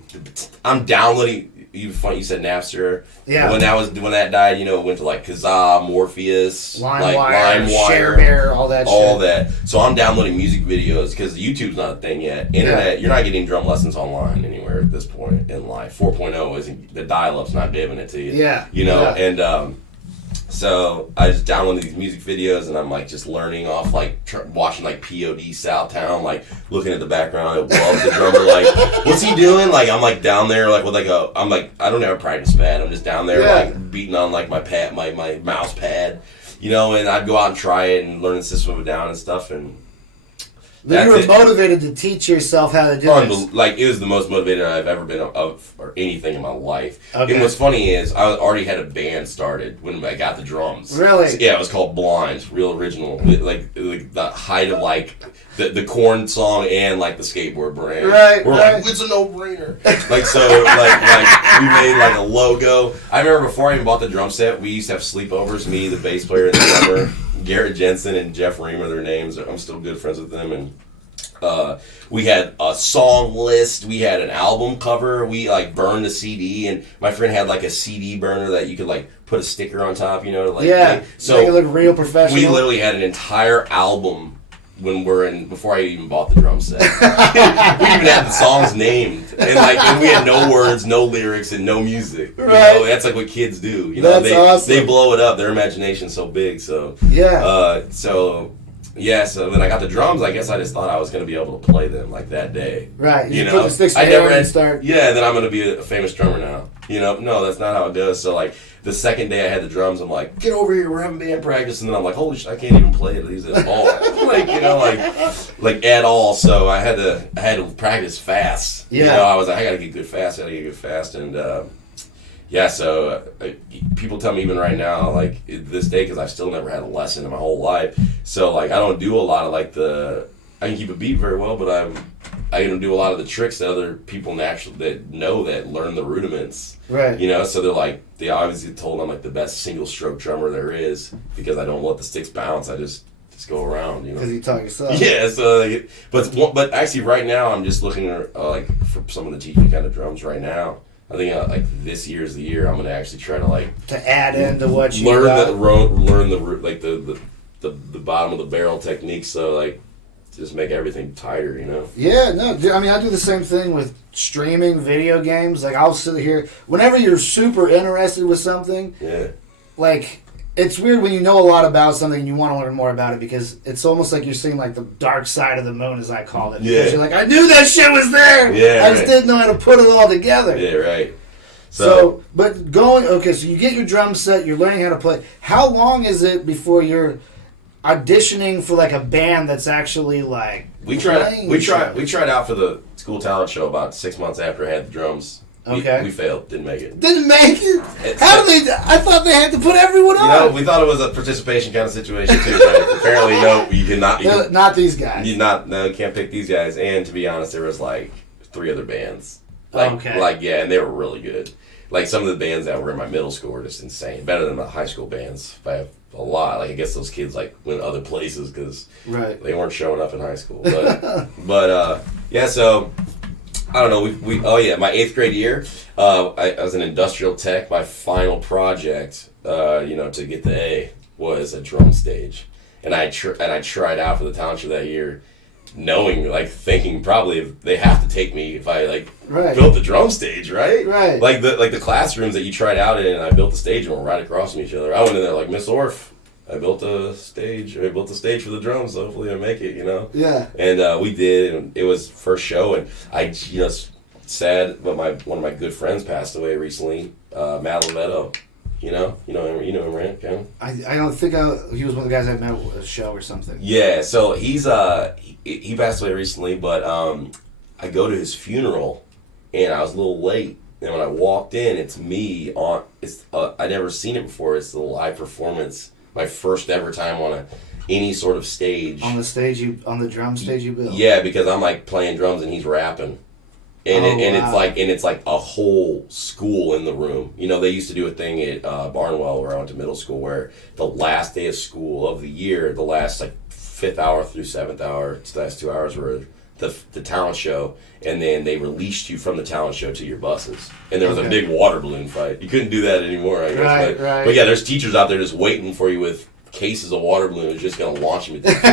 I'm downloading... Even funny you said Napster. Yeah. When that died, it went to like Kazaa, Morpheus, LimeWire, ShareBear, all that shit. So I'm downloading music videos because YouTube's not a thing yet. Internet, you're not getting drum lessons online anywhere at this point in life. 4.0 isn't, the dial-up's not giving it to you. Yeah. And so I just downloaded these music videos and I'm like just learning off like watching like POD Southtown, like looking at the background. I love the drummer, like what's he doing? Like I'm like down there like with like I don't have a practice pad. I'm just down there like beating on like my pad, my mouse pad, and I'd go out and try it and learn the system of it down and stuff. And you were motivated to teach yourself how to do this. Like, it was the most motivated I've ever been of or anything in my life. Okay. And what's funny is I already had a band started when I got the drums. Really? So, yeah, it was called Blind, real original. Like the height of like the Korn song and like the skateboard brand. Right. We're like, it's a no-brainer. Like so, like we made like a logo. I remember before I even bought the drum set, we used to have sleepovers. Me, the bass player, and the drummer. Garrett Jensen and Jeff Reamer, their names. I'm still good friends with them, and we had a song list. We had an album cover. We like burned the CD, and my friend had like a CD burner that you could like put a sticker on top, so make it look real professional. We literally had an entire album before I even bought the drum set. We even had the songs named, and we had no words, no lyrics, and no music. Right. That's like what kids do. That's awesome. They blow it up. Their imagination's so big. So so then I got the drums. I guess I just thought I was going to be able to play them like that day. Right. You put the sticks together and start. Yeah, then I'm going to be a famous drummer now. No, that's not how it goes. So like the second day I had the drums, I'm like, get over here, we're having band practice, and then I'm like, holy shit, I can't even play these at all. like at all. So I had to practice fast. Yeah. I was like, I got to get good fast. And so people tell me even right now, like this day, because I've still never had a lesson in my whole life. So like I don't do a lot of like I can keep a beat very well, but I don't do a lot of the tricks that other people that learn the rudiments. Right. So they're like, they obviously told I'm like the best single stroke drummer there is because I don't let the sticks bounce. I just go around, Because you taught yourself. Yeah. So, but actually, right now I'm just looking like for someone to teach me kind of drums right now. I think like this year is the year I'm going to actually try to add into what you learn got. learn the bottom of the barrel technique. So like just make everything tighter, Yeah, no, I mean I do the same thing with streaming video games. Like I'll sit here whenever you're super interested with something. Yeah. Like it's weird when you know a lot about something and you want to learn more about it because it's almost like you're seeing like the dark side of the moon, as I call it. Yeah. Because you're like, I knew that shit was there. Yeah. I just didn't know how to put it all together. Yeah, right. So so you get your drum set, you're learning how to play. How long is it before you're auditioning for like a band that's actually like we tried out for the school talent show about 6 months after I had the drums. Okay. We failed. Didn't make it. Didn't make it? How did they? I thought they had to put everyone on. We thought it was a participation kind of situation too. But apparently, no, you cannot. Not these guys. You can't pick these guys. And to be honest, there was like 3 other bands. And they were really good. Like some of the bands that were in my middle school were just insane. Better than the high school bands by a lot. Like I guess those kids like went other places because they weren't showing up in high school. But So I don't know. My 8th grade year, I was an industrial tech. My final project, to get the A was a drum stage, and I tried out for the talent show that year, thinking probably they have to take me if I built the drum stage, right? Right. Like the classrooms that you tried out in, and I built the stage and we're right across from each other. I went in there like, Miss Orff, I built a stage for the drums, so hopefully I make it, Yeah. And we did, and it was first show, and I, sad, but one of my good friends passed away recently, Matt Lovetto. You know him, right, Kevin? I don't think he was one of the guys I met at a show or something. Yeah, so he's he passed away recently, but I go to his funeral, and I was a little late, and when I walked in, it's me on. I never seen it before. It's the live performance, my first ever time on any sort of stage. On the drum stage you built. Yeah, because I'm like playing drums and he's rapping. And it's like a whole school in the room. They used to do a thing at Barnwell where I went to middle school where the last day of school of the year, the last 5th hour through 7th hour, the last 2 hours were the talent show, and then they released you from the talent show to your buses. And there was a big water balloon fight. You couldn't do that anymore, I guess. Right. But yeah, there's teachers out there just waiting for you with cases of water balloons, just gonna launch them. That's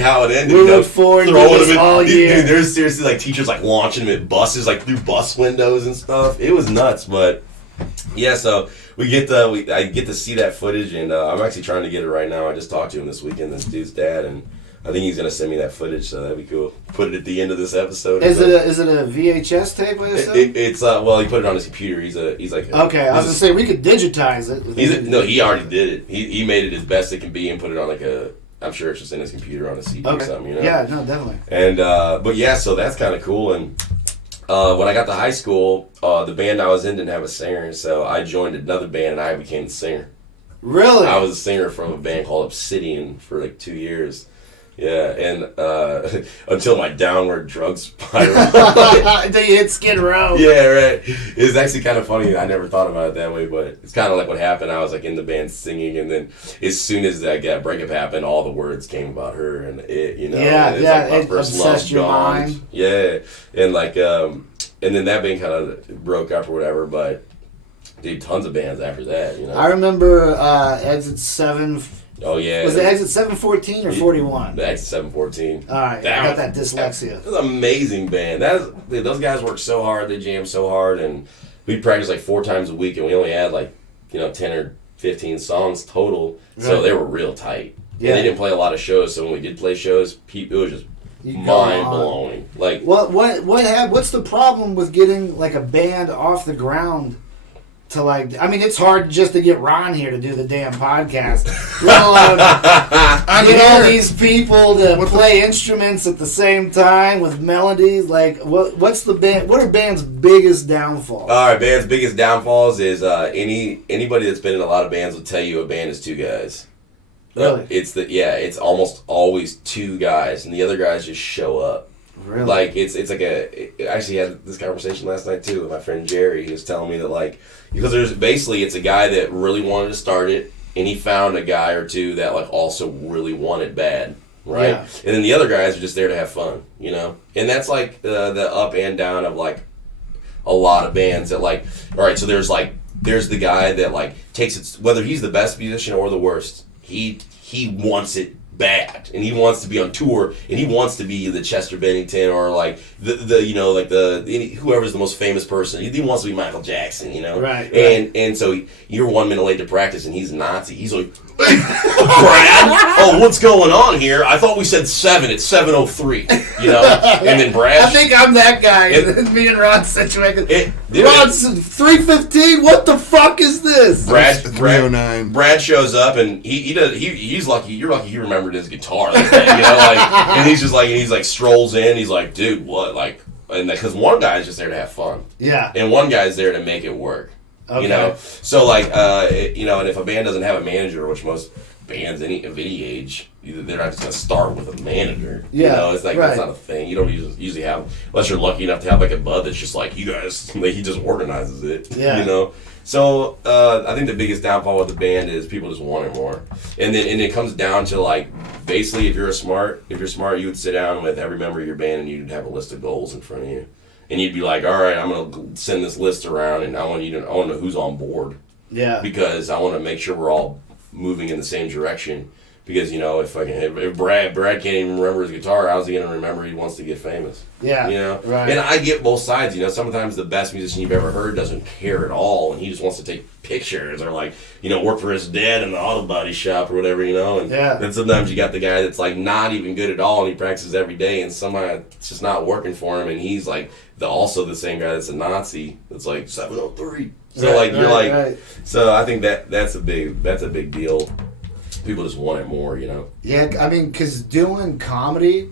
how it ended. We look forward to this all year. Dude, there's seriously teachers launching them at buses, through bus windows and stuff. It was nuts, but yeah. So I get to see that footage, and I'm actually trying to get it right now. I just talked to him this weekend, this dude's dad, and I think he's gonna send me that footage, so that'd be cool. Put it at the end of this episode. Is it a VHS tape? It's he put it on his computer. He's like okay. I was gonna say we could digitize it. He already did it. He made it as best it can be and put it on I'm sure it's just in his computer on a CD or something. Yeah, no, definitely. And but yeah, so that's kind of cool. And when I got to high school, the band I was in didn't have a singer, so I joined another band and I became the singer. Really? I was a singer from a band called Obsidian for 2 years. Yeah, and until my downward drug spiral. Until you hit Skid Row. Yeah, right. It's actually kind of funny. I never thought about it that way, but it's kind of like what happened. I was in the band singing, and then as soon as that breakup happened, all the words came about her and it, it obsessed your mind. Yeah, and and then that band kind of broke up or whatever, but did tons of bands after that. I remember Exit 7. Oh yeah. Was it Exit 714 or 41? The Exit 714. All right, I got that dyslexia. It was an amazing band. Those guys worked so hard. They jammed so hard, and we'd practice 4 times a week, and we only had 10 or 15 songs total. Right. So they were real tight. Yeah. And they didn't play a lot of shows. So when we did play shows, it was just mind blowing. What's the problem with getting a band off the ground? It's hard just to get Ron here to do the damn podcast. Let alone get all these people to play instruments at the same time with melodies. What's the band? What are band's biggest downfalls? All right, band's biggest downfalls is anybody that's been in a lot of bands will tell you a band is 2 guys. Really? It's almost always 2 guys, and the other guys just show up. Really? I actually had this conversation last night too with my friend Jerry. He was telling me that because it's a guy that really wanted to start it, and he found a guy or 2 that also really wanted bad, right? Yeah. And then the other guys are just there to have fun, And that's the up and down of a lot of bands that all right, so there's the guy that takes it, whether he's the best musician or the worst, he wants it bad, and he wants to be on tour, and he wants to be the Chester Bennington or whoever's the most famous person. He wants to be Michael Jackson, Right. And so you're 1 minute late to practice, and he's a Nazi. He's like, Brad, what's going on here? I thought we said 7. It's 7:03. And then Brad. I think I'm that guy. And me and Ron's situation. Ron's 3:15. What the fuck is this? Brad 3:09. Brad shows up, and he's lucky. You're lucky he remembered his guitar. And he's just strolls in. He's like, dude, what? And because one guy's just there to have fun. Yeah. And one guy's there to make it work. Okay. So and if a band doesn't have a manager, which most bands of any age, they're not just going to start with a manager. Yeah. It's that's not a thing. You don't usually have, unless you're lucky enough to have a bud that's just you guys, he just organizes it. Yeah. So I think the biggest downfall with the band is people just want it more, and then it comes down to basically, if you're smart, you would sit down with every member of your band and you'd have a list of goals in front of you, and you'd be like, all right, I'm gonna send this list around, and I want to know who's on board. Yeah. Because I want to make sure we're all moving in the same direction. Because, you know, if Brad can't even remember his guitar, how's he going to remember he wants to get famous? Yeah. You know? Right. And I get both sides, you know. Sometimes the best musician you've ever heard doesn't care at all, and he just wants to take pictures or, like, you know, work for his dad in the auto body shop or whatever, you know. And then sometimes you got the guy that's, like, not even good at all, and he practices every day, and somehow it's just not working for him, and he's, like, also the same guy that's a Nazi that's, like, 703. So, so I think that's a big deal. People just want it more, you know. Yeah, I mean, because doing comedy,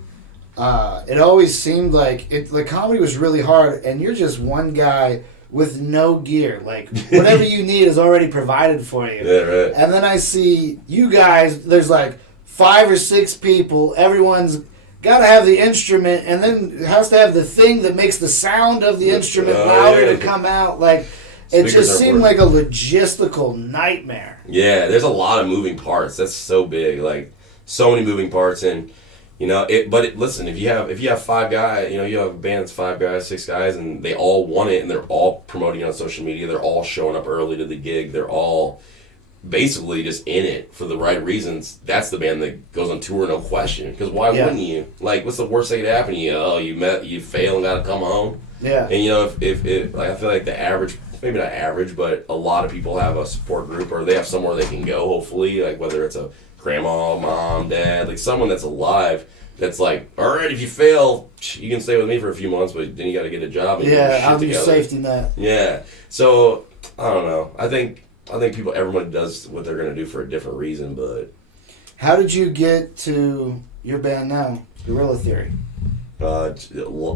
it always seemed like comedy was really hard, and you're just one guy with no gear. Like, whatever you need is already provided for you. Yeah, right. And then I see you guys, there's like 5 or 6 people, everyone's got to have the instrument, and then it has to have the thing that makes the sound of the instrument louder to come out. Like, it just seemed like a logistical nightmare. Yeah, there's a lot of moving parts. That's so big, like so many moving parts, and you know. Listen, if you have 5 guys, you know, you have a band that's 5 guys, 6 guys, and they all want it, and they're all promoting it on social media. They're all showing up early to the gig. They're all basically just in it for the right reasons. That's the band that goes on tour, no question. Because why wouldn't you? Like, what's the worst thing that could happen to you? Oh, you fail and got to come home. Yeah. And you know, if like, I feel like the average. Maybe not average, but a lot of people have a support group, or they have somewhere they can go, hopefully, like whether it's a grandma, mom, dad, like someone that's alive that's like, all right, if you fail, you can stay with me for a few months, but then you got to get a job. And I'll do safety net. Yeah. So, I don't know. I think everyone does what they're going to do for a different reason, but... How did you get to your band now, Gorilla Theory? All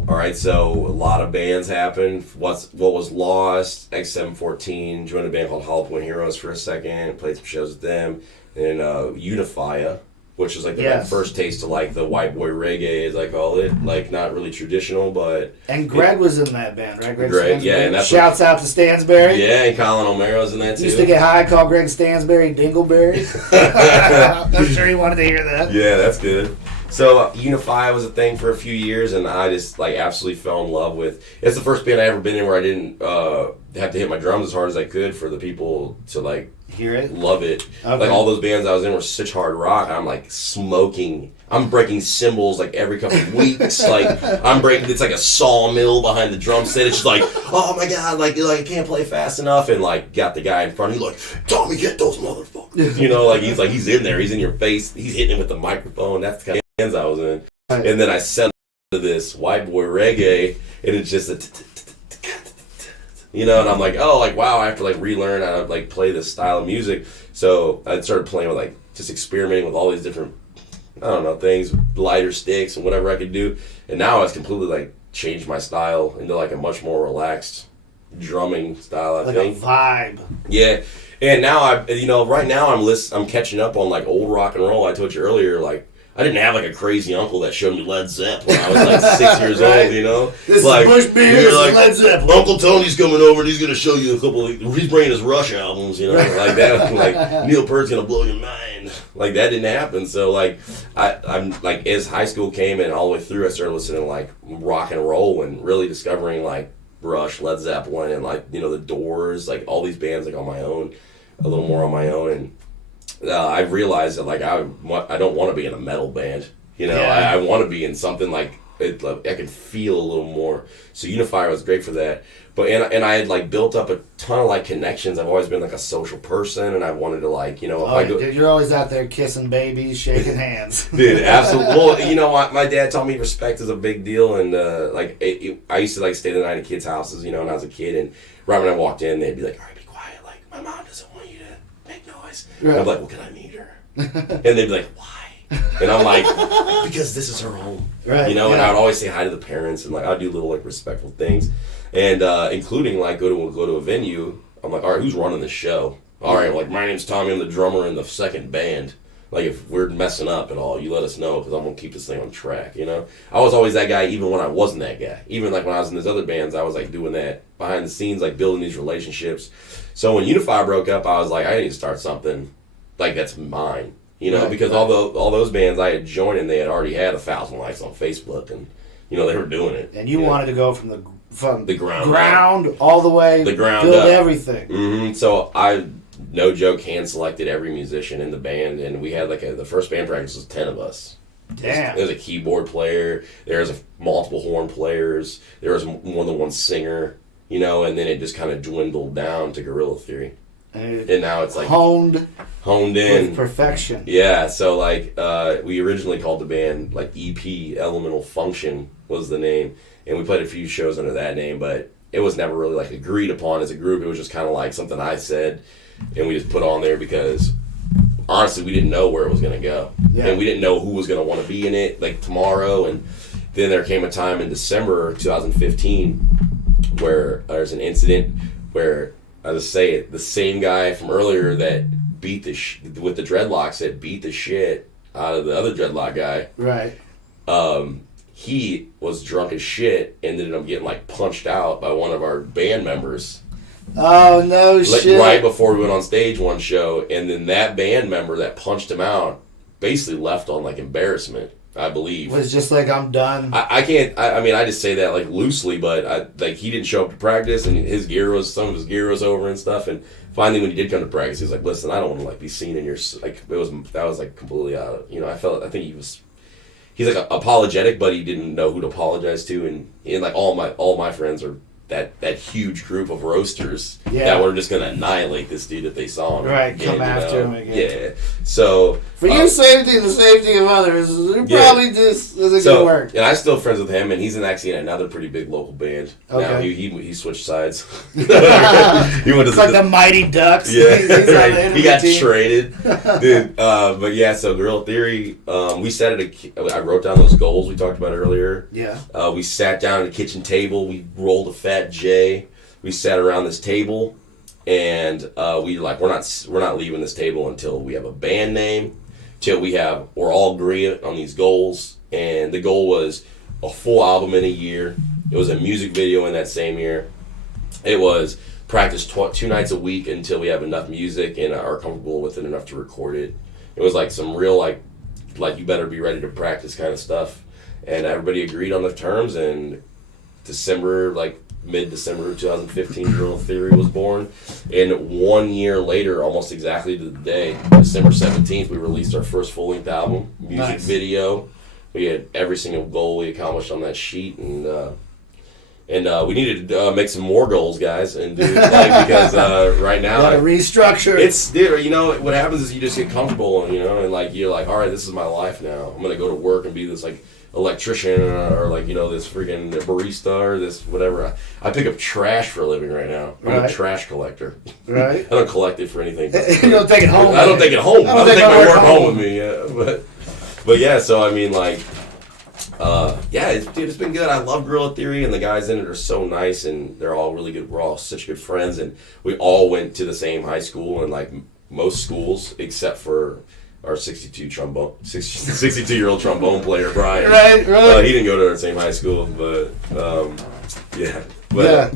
right, so a lot of bands happened. What was lost? X714 joined a band called Hollow Point Heroes for a second. Played some shows with them. And Unifia, which was like the first taste of like the white boy reggae, as I call it. Like not really traditional, but. And Greg was in that band, right? Greg, yeah, and that's shouts out to Stansberry. Yeah, and Colin O'Mara's in that too. Used to get high, call Greg Stansberry Dingleberry. I'm sure he wanted to hear that. Yeah, that's good. So Unify was a thing for a few years, and I just like absolutely fell in love with. It's the first band I ever been in where I didn't have to hit my drums as hard as I could for the people to like hear it, love it. Okay. Like all those bands I was in were such hard rock. I'm like smoking. I'm breaking cymbals like every couple of weeks. Like I'm breaking. It's like a sawmill behind the drum set. It's just like, oh my god, like I can't play fast enough. And like got the guy in front of me like, Tommy, get those motherfuckers. You know, like he's in there. He's in your face. He's hitting him with the microphone. That's the kind of bands I was in. Right. And then I settled into this white boy reggae, and it's just you know, and I'm like, oh, like wow, I have to like relearn how to like play this style of music. So I started playing with like just experimenting with all these different, I don't know, things, lighter sticks and whatever I could do. And now it's completely like changed my style into like a much more relaxed drumming style. I think a vibe. Yeah, and now right now I'm catching up on like old rock and roll. I told you earlier, like. I didn't have like a crazy uncle that showed me Led Zeppelin when I was like 6 years old, you know? This like, is Bush Beer, this is Led Zeppelin. Uncle Tony's coming over and he's going to show you he's bringing his Rush albums, you know? Like that, like Neil Peart's going to blow your mind. Like that didn't happen. So like, I'm like, as high school came and all the way through, I started listening to like rock and roll and really discovering like Rush, Led Zeppelin, and like, you know, the Doors, like all these bands like on my own, a little more on my own. And I realized that like I don't want to be in a metal band, you know. I want to be in something like I can feel a little more. So Unifier was great for that. But and I had like built up a ton of like connections. I've always been like a social person, and I wanted to like, you know. Dude, you're always out there kissing babies, shaking hands. Dude, absolutely. Well, you know, my dad taught me respect is a big deal, and I used to like stay the night at kids' houses, you know, when I was a kid, and right when I walked in, they'd be like, all right, be quiet. Like my mom doesn't want you to make noise. Right. I'm like, well, can I meet her? And they'd be like, why? And I'm like, because this is her home. Right. You know, and I would always say hi to the parents, and like I'd do little like respectful things. And including like go to a venue, I'm like, all right, who's running the show? All right, like my name's Tommy, I'm the drummer in the second band. Like if we're messing up at all, you let us know because I'm gonna keep this thing on track. You know, I was always that guy, even when I wasn't that guy. Even like when I was in these other bands, I was like doing that behind the scenes, like building these relationships. So when Unify broke up, I was like, I need to start something like that's mine. You know, because all those bands I had joined, and they had already had 1,000 likes on Facebook, and you know they were doing it. And you wanted to go from the ground all the way, the ground build up. everything. Mm-hmm. So I, no joke, hand selected every musician in the band, and we had the first band practice was 10 of us. Damn. There was a keyboard player. There was multiple horn players. There was more than one singer. You know, and then it just kind of dwindled down to Guerrilla Theory. And now it's like honed in with perfection. Yeah, so we originally called the band EP Elemental Function was the name, and we played a few shows under that name, but it was never really agreed upon as a group. It was just kind of something I said, and we just put on there because honestly we didn't know where it was going to go, and we didn't know who was going to want to be in it tomorrow. And then there came a time in December 2015 where there's an incident where, I'll just say it, the same guy from earlier that beat with the dreadlocks that beat the shit out of the other dreadlock guy. Right. He was drunk as shit and ended up getting punched out by one of our band members. Oh no shit! Right before we went on stage one show, and then that band member that punched him out basically left on embarrassment. I believe was just I'm done. I can't. I mean, I just say that loosely, but he didn't show up to practice, and some of his gear was over and stuff. And finally, when he did come to practice, he was like, "Listen, I don't want to be seen in your that was completely out of I think he's apologetic, but he didn't know who to apologize to, and all my friends are that huge group of roasters that were just gonna annihilate this dude if they saw him. Right, come after him again. Yeah. So for your safety and the safety of others, it probably just isn't gonna work. And I'm still friends with him, and he's actually in another pretty big local band. Okay. Now he switched sides. He went to the Mighty Ducks. Yeah, he got traded, dude. But yeah, so Guerrilla Theory, we sat I wrote down those goals we talked about earlier. Yeah. We sat down at the kitchen table. We rolled a fat J. We sat around this table, and we we're not leaving this table until we have a band name, till we're all agreeing on these goals. And the goal was a full album in a year. It was a music video in that same year. It was practice 2 nights a week until we have enough music and are comfortable with it enough to record it. It was some real you better be ready to practice kind of stuff. And everybody agreed on the terms, and mid-December 2015, Guerrilla Theory was born. And 1 year later, almost exactly to the day, December 17th, we released our first full-length album, music video. We had every single goal we accomplished on that sheet, and we needed to make some more goals, guys, and do because right now, got to restructure. What happens is you just get comfortable, and you're all right, this is my life now. I'm gonna go to work and be this electrician or this freaking barista or this whatever. I pick up trash for a living right now. I'm a trash collector. Right. I don't collect it for anything. You don't take it home. I don't take it home. I don't take my work home with me. Yeah, but yeah. So I mean, it's been good. I love Guerrilla Theory, and the guys in it are so nice, and they're all really good. We're all such good friends, and we all went to the same high school, and most schools except for our 62-year-old trombone player, Brian. Right. He didn't go to our same high school, but yeah. But yeah.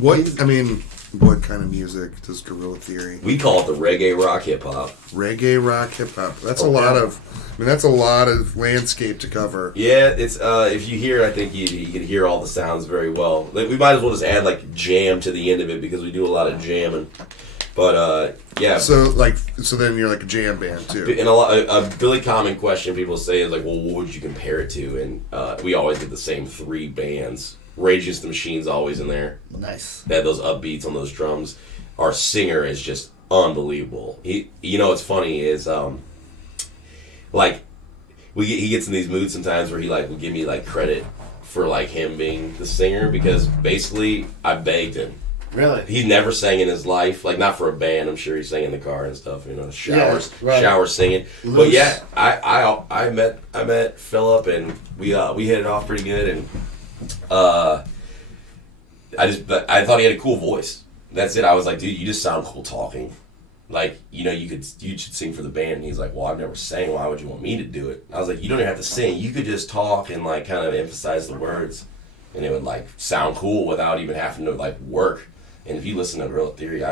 What kind of music does Guerrilla Theory? We call it the reggae rock hip hop. Reggae rock hip hop. That's a lot of landscape to cover. Yeah, it's if you hear, I think you can hear all the sounds very well. We might as well just add jam to the end of it because we do a lot of jamming. But yeah. So then you're a jam band too. And a really common question people say is well, what would you compare it to? And we always did the same 3 bands. Rage Against the Machine's always in there. Nice. They had those upbeats on those drums. Our singer is just unbelievable. What's funny is he gets in these moods sometimes where he will give me credit for him being the singer because basically I begged him. Really? He never sang in his life, not for a band. I'm sure he sang in the car and stuff, showers singing. Loose. But yeah, I met Philip and we hit it off pretty good, and I thought he had a cool voice. That's it. I was like, dude, you just sound cool talking. You should sing for the band. And he's like, well, I've never sang. Why would you want me to do it? I was like, you don't even have to sing. You could just talk and kind of emphasize the words, and it would sound cool without even having to work. And if you listen to Gorilla Theory,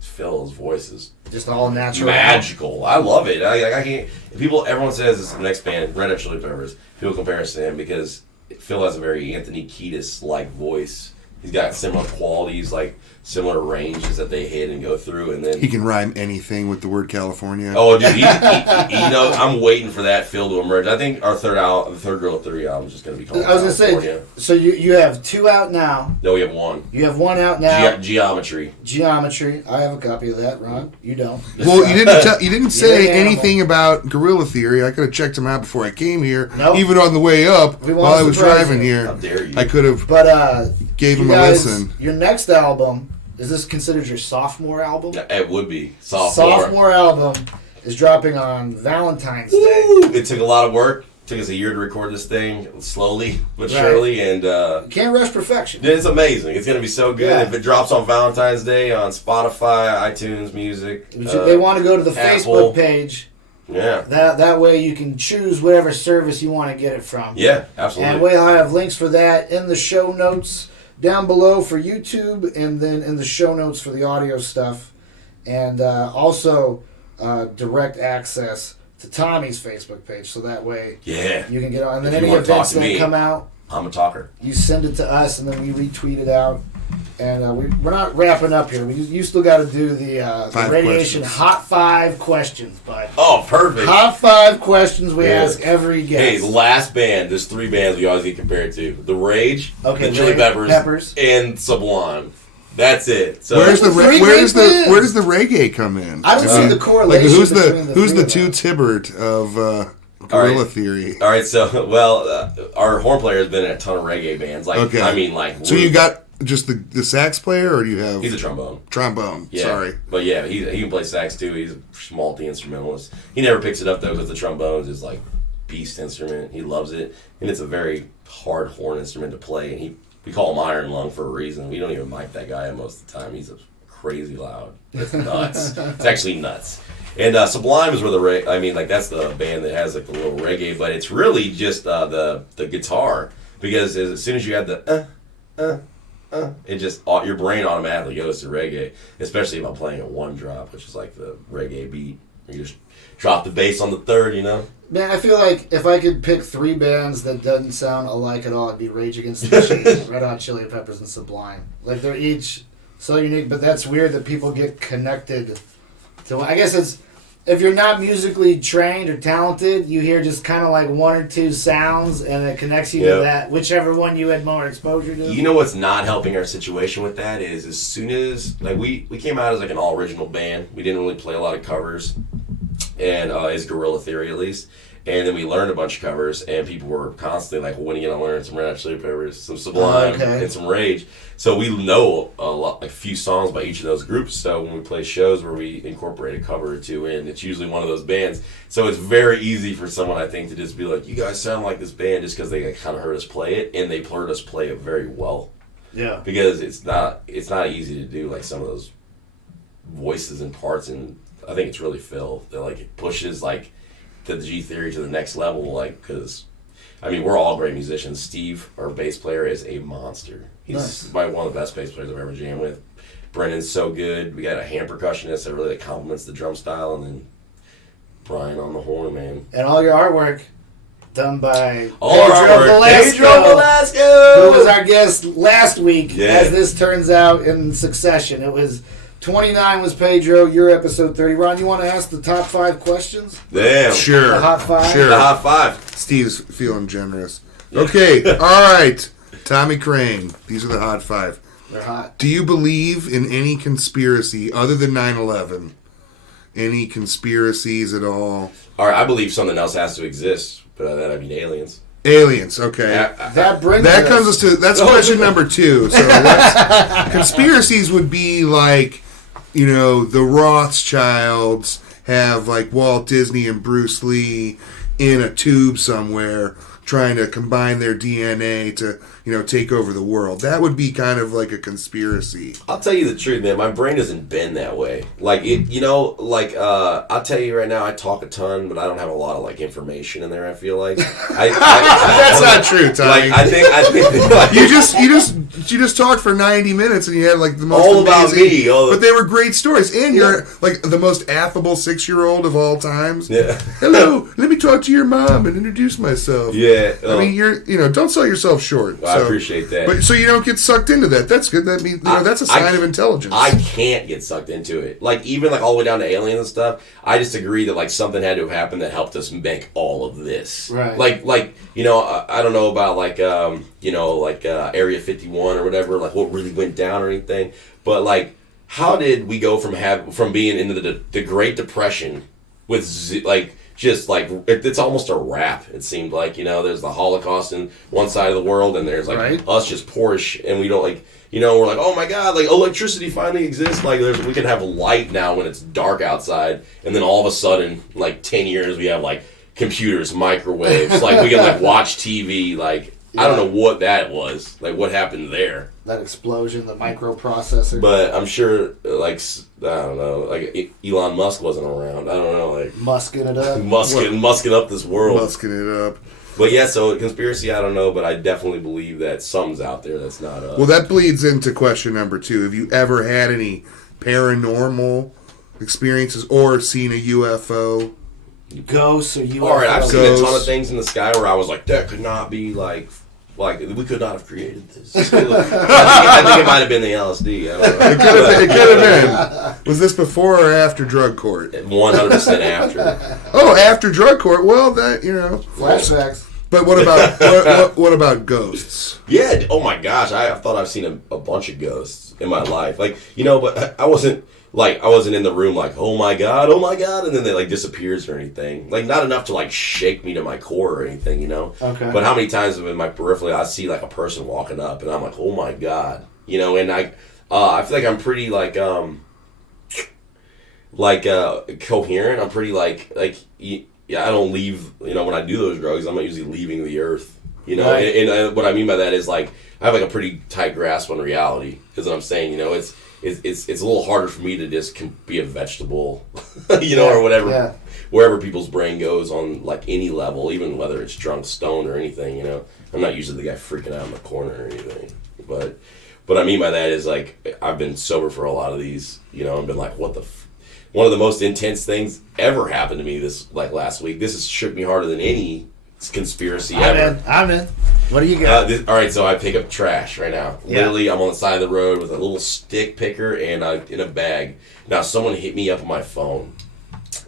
Phil's voice is just all natural, magical. I love it. I can't. Everyone says it's the next band, Red Hot Chili Peppers. People compare us to him because Phil has a very Anthony Kiedis-like voice. He's got similar qualities, like similar ranges that they hit and go through, and then he can rhyme anything with the word California. Oh, dude, I'm waiting for that Phil to emerge. I think our the third Gorilla Theory album is just going to be called. I was going to say, so you have 2 out now. No, we have 1. You have 1 out now. Geometry. I have a copy of that, Ron. You don't. Well, you didn't say anything about Gorilla Theory. I could have checked them out before I came here. Nope. Even on the way up, while I was driving here. How dare you? I could have. But gave him a listen. Your next album. Is this considered your sophomore album? It would be. Sophomore album is dropping on Valentine's Day. It took a lot of work. It took us a year to record this thing, slowly but surely. And you can't rush perfection. It's amazing. It's going to be so good. Yeah. If it drops on Valentine's Day on Spotify, iTunes Music. They want to go to the Apple. Facebook page. Yeah. That way you can choose whatever service you want to get it from. Yeah, absolutely. And we'll have links for that in the show notes down below for YouTube, and then in the show notes for the audio stuff, and also direct access to Tommy's Facebook page, so that way you can get on. And then any events that come out, I'm a talker. You send it to us, and then we retweet it out. And we're not wrapping up here. You still got to do the radiation questions. Hot 5 questions, bud. Oh, perfect. Hot 5 questions we ask every guest. Hey, the last band, there's 3 bands we always get compared to. The Rage, the Chili Peppers, and Sublime. That's it. So where does the reggae come in? I don't see the correlation. Like who's the Two Tibbert of Gorilla Theory? All right, so our horn player has been in a ton of reggae bands. So you got just the sax player, or do you have? He's a trombone. Yeah. Sorry, but yeah, he can play sax too. He's a multi-instrumentalist. He never picks it up though because the trombone is like beast instrument. He loves it, and it's a very hard horn instrument to play. And we call him Iron Lung for a reason. We don't even mic that guy most of the time. He's crazy loud. It's nuts. It's actually nuts. And Sublime is where that's the band that has like the little reggae, but it's really just the guitar, because as soon as you have the it just your brain automatically goes to reggae, especially if I'm playing a 1 drop, which is like the reggae beat. You just drop the bass on the 3rd, you know. Man, I feel like if I could pick 3 bands that doesn't sound alike at all, it'd be Rage Against the Machine, Red Hot Chili Peppers, and Sublime. Like they're each so unique, but that's weird that people get connected to. I guess it's if you're not musically trained or talented, you hear just kind of like 1 or 2 sounds, and it connects you to that, whichever one you had more exposure to. You know what's not helping our situation with that is as soon as we came out as like an all original band, we didn't really play a lot of covers, and as Gorilla Theory at least. And then we learned a bunch of covers, and people were constantly like, well, when are you going to learn some Red Hot Chili Peppers, some Sublime, and some Rage? So we know a few songs by each of those groups. So when we play shows where we incorporate a cover or 2 in, it's usually one of those bands. So it's very easy for someone, I think, to just be like, you guys sound like this band, just because they kind of heard us play it, and they heard us play it very well. Yeah. Because it's not easy to do, like, some of those voices and parts, and I think it's really Phil that, like, it pushes, like, the G Theory to the next level, like, because we're all great musicians. Steve, our bass player, is a monster. He's probably one of the best bass players I've ever jammed with. Brendan's so good. We got a hand percussionist that really complements the drum style, and then Brian on the horn, man. And all your artwork done by Pedro Velasco, who was our guest last week, as this turns out in succession. It was 29 was Pedro, your episode 30. Ron, you want to ask the top 5 questions? Damn. Sure. The hot 5? Sure. The hot 5. Steve's feeling generous. Okay, all right. Tommy Crain. These are the hot 5. They're hot. Do you believe in any conspiracy other than 9/11? Any conspiracies at all? All right, I believe something else has to exist, but that I mean aliens. Aliens, okay. That comes us to that's question number 2. So conspiracies would be like, the Rothschilds have like Walt Disney and Bruce Lee in a tube somewhere trying to combine their DNA to, take over the world. That would be kind of like a conspiracy. I'll tell you the truth, man. My brain doesn't bend that way. Like, I'll tell you right now, I talk a ton, but I don't have a lot of, like, information in there, I feel like. That's not true, Tommy. Like, I think like, you just talked for 90 minutes and you had, like, the most all amazing, about me. But they were great stories. And you're, like, the most affable 6-year-old of all times. Yeah. Hello, let me talk to your mom and introduce myself. Yeah. I mean, don't sell yourself short. Well, I appreciate that. But so you don't get sucked into that. That's good. That means that's a sign of intelligence. I can't get sucked into it. Like, even like all the way down to aliens and stuff. I just agree that like something had to have happened that helped us make all of this. Right. Like I don't know about like Area 51 or whatever. Like what really went down or anything. But like, how did we go from being in the Great Depression with just like it's almost a rap. It seemed like there's the Holocaust in one side of the world, and there's like us just poor as shit, and we don't we're like, oh my god, like electricity finally exists. Like we can have light now when it's dark outside, and then all of a sudden, like 10 years, we have like computers, microwaves, like we can like watch TV. Like I don't know what that was. Like what happened there? That explosion, the microprocessor. But I'm sure, like, I don't know, like Elon Musk wasn't around. I don't know, like musking it up, musking up this world, musking it up. But yeah, so conspiracy, I don't know, but I definitely believe that something's out there that's not us. Well, that bleeds into question number 2. Have you ever had any paranormal experiences or seen a UFO? Ghosts or UFOs? All right, I've seen a ton of things in the sky where I was like, that could not be like we could not have created this. I think it might have been the LSD. I don't know. It could have been. Was this before or after drug court? 100% after. Oh, after drug court. Well, that flashbacks. But what about what about ghosts? Yeah. Oh my gosh, I thought I've seen a bunch of ghosts in my life. Like but I wasn't in the room like, oh my god, and then they like disappears or anything. Like not enough to like shake me to my core or anything, Okay. But how many times in my periphery I see like a person walking up and I'm like, oh my god, and I feel like I'm pretty coherent. I'm pretty I don't leave. When I do those drugs, I'm not usually leaving the earth. Right. And what I mean by that is like I have like a pretty tight grasp on reality. Is what I'm saying. It's a little harder for me to just be a vegetable, or whatever. Yeah. Wherever people's brain goes on like any level, even whether it's drunk, stoned, or anything. I'm not usually the guy freaking out in the corner or anything. But what I mean by that is like I've been sober for a lot of these. I've been like, what the. One of the most intense things ever happened to me this last week. This has shook me harder than any conspiracy ever. I'm in. What do you got? All right, so I pick up trash right now. Yeah. Literally, I'm on the side of the road with a little stick picker and in a bag. Now, someone hit me up on my phone,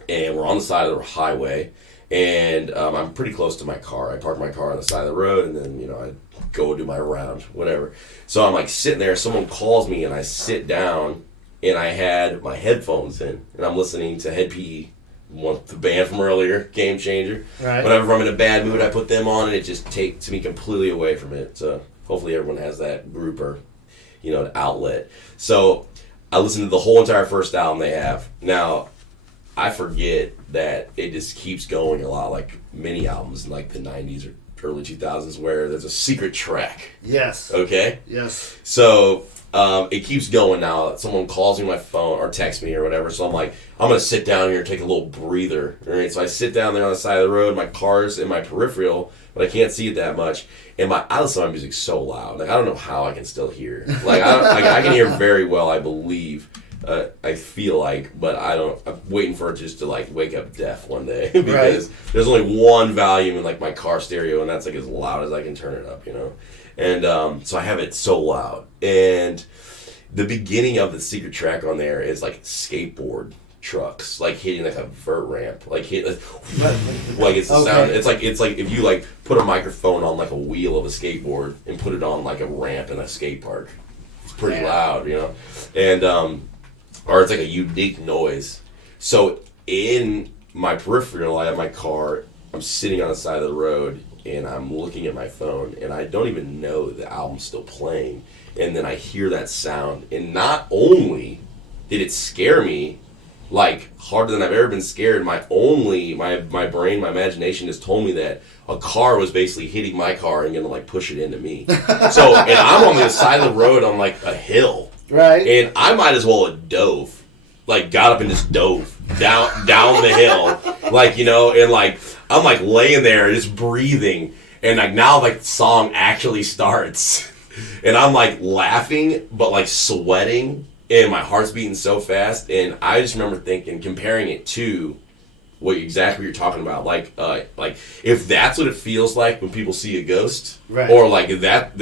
and we're on the side of the highway, and I'm pretty close to my car. I park my car on the side of the road, and then I go do my round, whatever. So I'm like sitting there. Someone calls me, and I sit down. And I had my headphones in, and I'm listening to Head PE, the band from earlier, Game Changer. Right. Whenever I'm in a bad mood, I put them on, and it just takes me completely away from it. So hopefully everyone has that group or, an outlet. So I listened to the whole entire first album they have. Now, I forget that it just keeps going a lot, like many albums in like the 90s or early 2000s, where there's a secret track. Yes. Okay? Yes. So... it keeps going now. Someone calls me on my phone or texts me or whatever. So I'm like, I'm going to sit down here and take a little breather. All right. So I sit down there on the side of the road. My car's in my peripheral, but I can't see it that much. And I listen to my music so loud. Like, I don't know how I can still hear. Like, I can hear very well, I believe. I feel like, but I'm waiting for it just to like wake up deaf one day because there's only one volume in like my car stereo, and that's like as loud as I can turn it up, And so I have it so loud. And the beginning of the secret track on there is like skateboard trucks, like hitting like a vert ramp, like it's the sound. It's like if you like put a microphone on like a wheel of a skateboard and put it on like a ramp in a skate park. It's pretty loud, and or it's like a unique noise. So in my peripheral, I have my car. I'm sitting on the side of the road. And I'm looking at my phone, and I don't even know the album's still playing. And then I hear that sound, and not only did it scare me, like harder than I've ever been scared. My brain, my imagination has told me that a car was basically hitting my car and gonna like push it into me. So, and I'm on the side of the road on like a hill, right? And I might as well have dove, like got up and just dove down the hill, like, you know, and like I'm like laying there just breathing, and like now like the song actually starts, and I'm like laughing but like sweating, and my heart's beating so fast, and I just remember thinking, comparing it to exactly what you're talking about, like if that's what it feels like when people see a ghost, right? Or like if that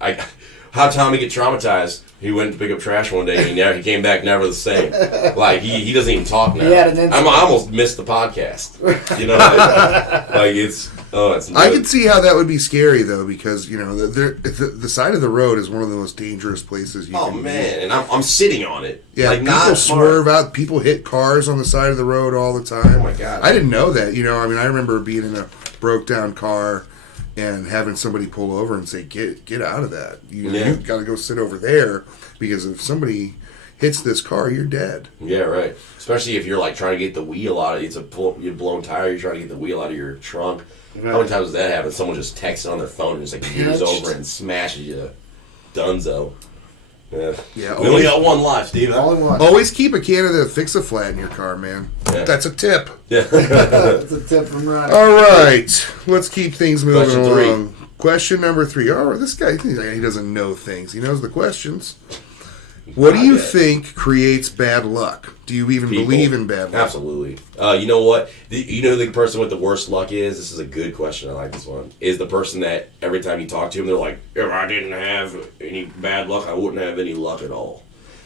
I how Tommy get traumatized. He went to pick up trash one day and he came back never the same. Like he doesn't even talk now. I almost missed the podcast. You know, like it's I can see how that would be scary though, because you know the side of the road is one of the most dangerous places you can be. And I'm sitting on it. Yeah, like people swerve out. People hit cars on the side of the road all the time. Oh my god! I didn't know that. You know, I mean, I remember being in a broke down car and having somebody pull over and say, "Get out of that! You got to go sit over there, because if somebody hits this car, you're dead." Yeah, right. Especially if you're like trying to get the wheel out of you're blown tire. You're trying to get the wheel out of your trunk. Right. How many times does that happen? Someone just texts on their phone and just like veers over and smashes you, Dunzo. Yeah. We only got one life, Steve. Always keep a can of the Fix-A-Flat in your car, man. Yeah. That's a tip. Yeah. That's a tip from Ryan. All right. Let's keep things moving along. Question number 3. Oh, this guy, he doesn't know things. He knows the questions. What do you think creates bad luck? Do you even believe in bad luck? Absolutely. You know what? You know who the person with the worst luck is? This is a good question. I like this one. Is the person that every time you talk to them, they're like, if I didn't have any bad luck, I wouldn't have any luck at all.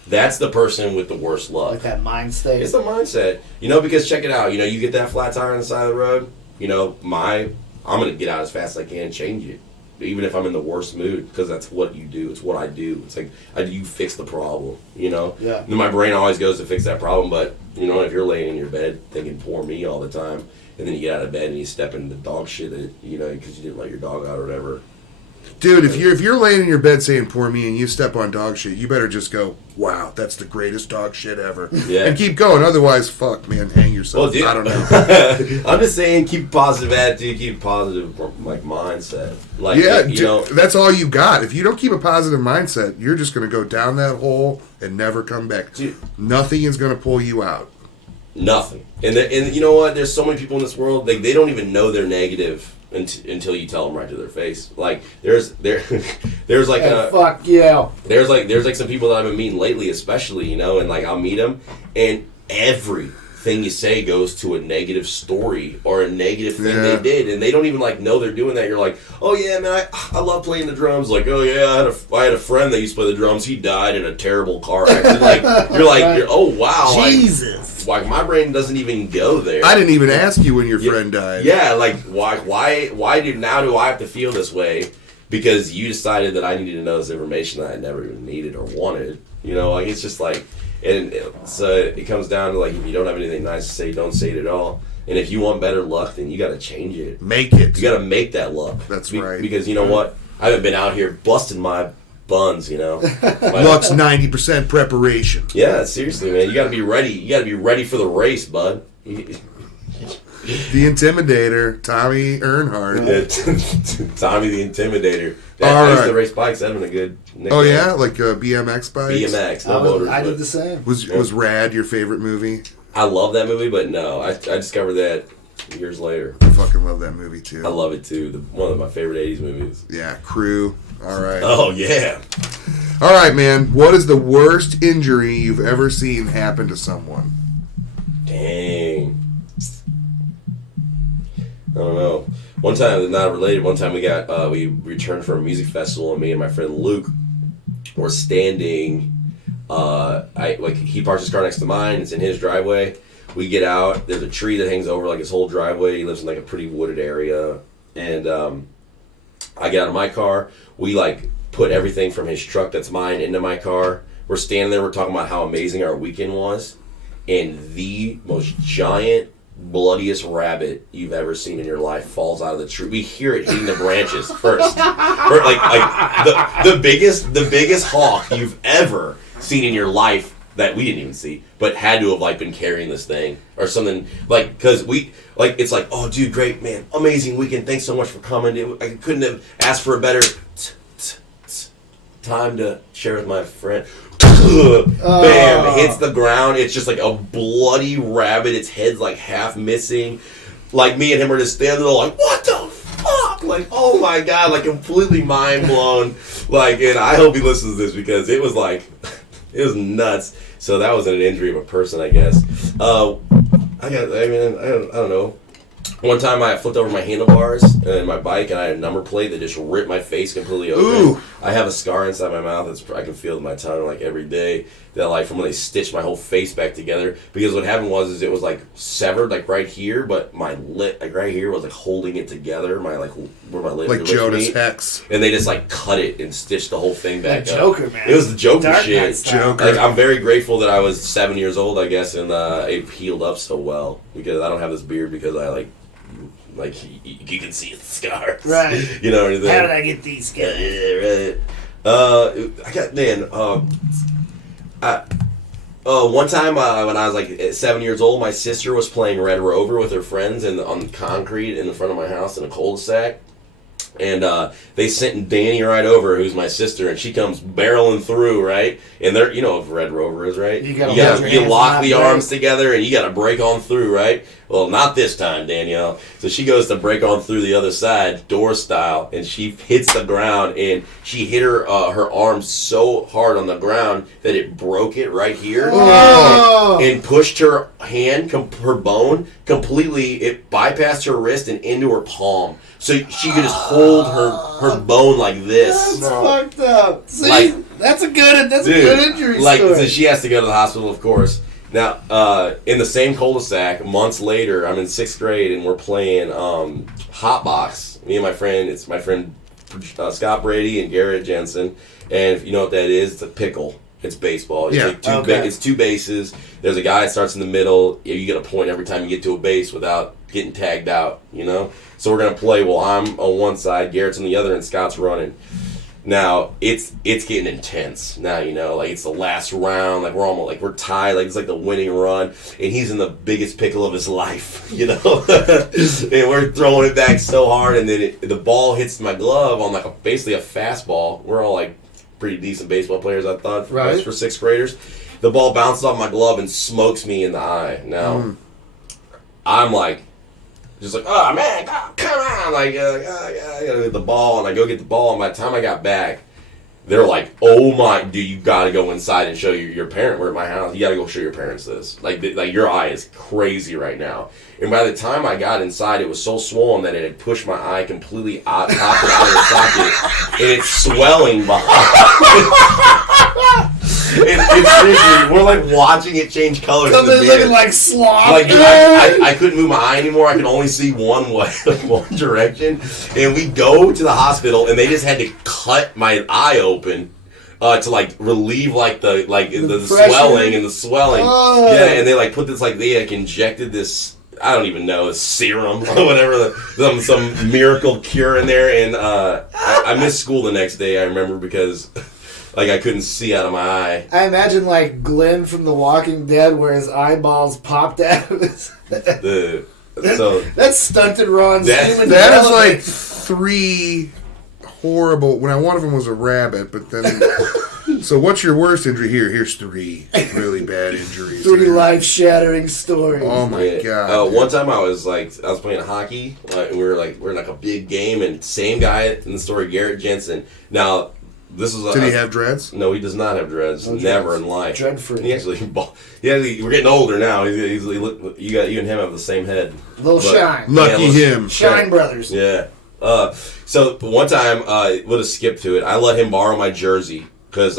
That's the person with the worst luck. Like that mind state. It's the mindset. You know, because check it out. You know, you get that flat tire on the side of the road. You know, I'm going to get out as fast as I can and change it. Even if I'm in the worst mood, because that's what you do. It's what I do. It's like, you fix the problem, you know? Yeah. And my brain always goes to fix that problem, but, you know, if you're laying in your bed thinking, poor me all the time, and then you get out of bed and you step into dog shit, you know, because you didn't let your dog out or whatever. Dude, if you're laying in your bed saying poor me and you step on dog shit, you better just go, wow, that's the greatest dog shit ever. Yeah. And keep going. Otherwise, fuck, man, hang yourself. Well, dude, I don't know. I'm just saying, keep a positive attitude, keep a positive, like, mindset. Like, yeah, you know, that's all you got. If you don't keep a positive mindset, you're just going to go down that hole and never come back. Dude. Nothing is going to pull you out. Nothing. And you know what? There's so many people in this world, they don't even know they're negative until you tell them right to their face. Like there's like fuck yeah. There's like some people that I've been meeting lately, especially, you know, and like I'll meet them, and everything you say goes to a negative story or a negative thing they did, and they don't even like know they're doing that. You're like, oh yeah, man, I love playing the drums. Like, oh yeah, I had a friend that used to play the drums. He died in a terrible car accident. Like you're like, oh wow, Jesus. Like my brain doesn't even go there. I didn't even ask you when your friend died. Yeah, like why do I have to feel this way? Because you decided that I needed to know this information that I never even needed or wanted. You know, like it's just like, and so it comes down to like, if you don't have anything nice to say, don't say it at all. And if you want better luck, then you got to change it. Make it. You got to make that luck. That's right. Because you know what? I haven't been out here busting my buns, you know. Luck's 90% preparation. Yeah, seriously, man. You got to be ready. You got to be ready for the race, bud. The Intimidator, Tommy Earnhardt. Tommy the Intimidator. I used to race bikes. That'd been a good nickname. Oh yeah, like BMX bikes. BMX, no motors. I did the same. Was Rad your favorite movie? I love that movie, but no, I discovered that years later. I fucking love that movie too. I love it too. One of my favorite '80s movies. Yeah, Crew. All right. Oh yeah. All right, man. What is the worst injury you've ever seen happen to someone? Dang. I don't know. One time, not related. One time we returned from a music festival, and me and my friend Luke were standing. He parks his car next to mine. It's in his driveway. We get out. There's a tree that hangs over like his whole driveway. He lives in like a pretty wooded area, and I get out of my car. We like put everything from his truck that's mine into my car. We're standing there. We're talking about how amazing our weekend was, and the most giant, bloodiest rabbit you've ever seen in your life falls out of the tree. We hear it hitting the branches first. Like the biggest hawk you've ever seen in your life that we didn't even see, but had to have like been carrying this thing or something, like, because we like, it's like, oh dude, great man, amazing weekend, thanks so much for coming, dude. I couldn't have asked for a better time to share with my friend. Bam, hits the ground. It's just like a bloody rabbit. Its head's like half missing. Like, me and him are just standing there like, what the fuck? Like, oh my god, like completely mind blown. Like, and I hope he listens to this because it was like, it was nuts. So that was an injury of a person, I guess. I don't know. One time I flipped over my handlebars and my bike, and I had a number plate that just ripped my face completely open. Ooh. I have a scar inside my mouth. I can feel it in my tongue like every day. That like from when they stitched my whole face back together. Because what happened was it was like severed like right here, but my lip like right here was like holding it together. My like where my lip like Jonas Hex. And they just like cut it and stitched the whole thing back up. Joker, man. It was the Joker Dark shit. Joker. Like, I'm very grateful that I was 7 years old, I guess, and it healed up so well because I don't have this beard because I like you can see the scars, right? You know what I mean? How did I get these scars? Yeah, right. One time when I was like 7 years old, my sister was playing Red Rover with her friends on the concrete in the front of my house in a cul-de-sac. And they sent Danny right over, who's my sister, and she comes barreling through, right? And they're, you know what Red Rover is, right? You lock the arms together, and you got to break on through, right? Well, not this time, Danielle. So she goes to break on through the other side, door style, and she hits the ground, and she hit her arm so hard on the ground that it broke it right here, and pushed her hand, her bone, completely. It bypassed her wrist and into her palm. So she could just hold her bone like this. That's fucked up. See, that's a good injury story. So she has to go to the hospital, of course. Now, in the same cul-de-sac, months later, I'm in 6th grade, and we're playing Hot Box. Me and my friend, it's my friend Scott Brady and Garrett Jensen. And if you know what that is, it's a pickle. It's baseball. It's it's 2 bases. There's a guy that starts in the middle. You get a point every time you get to a base without getting tagged out, you know? So we're going to play. Well, I'm on one side, Garrett's on the other, and Scott's running. Now, it's getting intense. Now, you know, like, it's the last round. Like, we're tied. Like, it's like the winning run. And he's in the biggest pickle of his life, you know? And we're throwing it back so hard. And then the ball hits my glove on, like, basically a fastball. We're all, like, pretty decent baseball players, I thought, for 6th graders. The ball bounces off my glove and smokes me in the eye. Now, I'm like, just like, oh man, come on, like, I gotta get the ball, and I go get the ball, and by the time I got back, they're like, oh my, dude, you gotta go inside and show your parent, we're at my house, you gotta go show your parents this. Like your eye is crazy right now. And by the time I got inside, it was so swollen that it had pushed my eye completely out of the socket, and it's swelling behind. It's seriously, we're like watching it change colors. Something looking like slop. Like, I couldn't move my eye anymore. I could only see one way, one direction. And we go to the hospital, and they just had to cut my eye open to like relieve like the swelling and the swelling. Oh. Yeah, and they like put this they injected this. I don't even know, a serum or whatever, some miracle cure in there. And I missed school the next day. I remember because. Like, I couldn't see out of my eye. I imagine, like, Glenn from The Walking Dead where his eyeballs popped out of his... That's stunted Ron's human That is, like, 3 horrible... One of them was a rabbit, but then... So what's your worst injury? Here's 3 really bad injuries. 3 life-shattering stories. Oh, my God. One time I was playing hockey, and we're in, like, a big game, and same guy in the story, Garrett Jensen. Now... Did he have dreads? No, he does not have dreads. Never in life. Dread free. He actually, we're getting older now. You and him have the same head. Shine. Lucky him. Shine brothers. Yeah. So one time, we'll just skip to it. I let him borrow my jersey because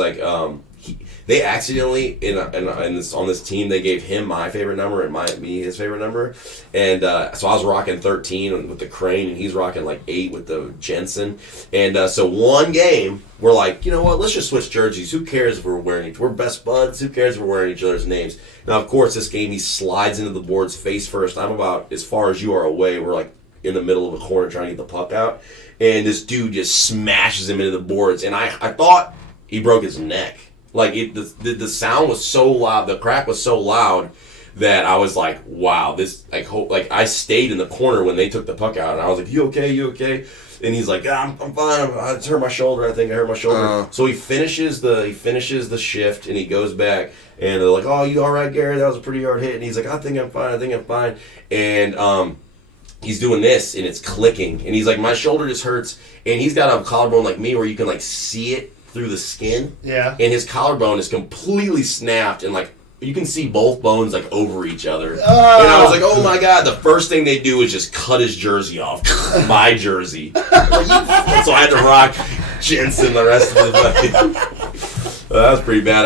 they accidentally on this team they gave him my favorite number and me his favorite number, and so I was rocking 13 with the Crain and he's rocking like 8 with the Jensen, and so one game we're like, you know what, let's just switch jerseys. Who cares if we're best buds? Who cares if we're wearing each other's names? Now of course this game he slides into the boards face first. I'm about as far as you are away. We're like in the middle of a corner trying to get the puck out, and this dude just smashes him into the boards, and I thought he broke his neck. Like the sound was so loud, the crack was so loud that I was like, wow, this I stayed in the corner when they took the puck out, and I was like, you okay? And he's like, I'm fine. I just hurt my shoulder. I think I hurt my shoulder. So he finishes the shift, and he goes back, and they're like, oh, you all right, Gary? That was a pretty hard hit. And he's like, I think I'm fine. And he's doing this, and it's clicking, and he's like, my shoulder just hurts, and he's got a collarbone like me where you can like see it through the skin. Yeah. And his collarbone is completely snapped, and like you can see both bones like over each other. And I was like, oh my god, the first thing they do is just cut his jersey off. My jersey. So I had to rock Jensen the rest of the night. That was pretty bad.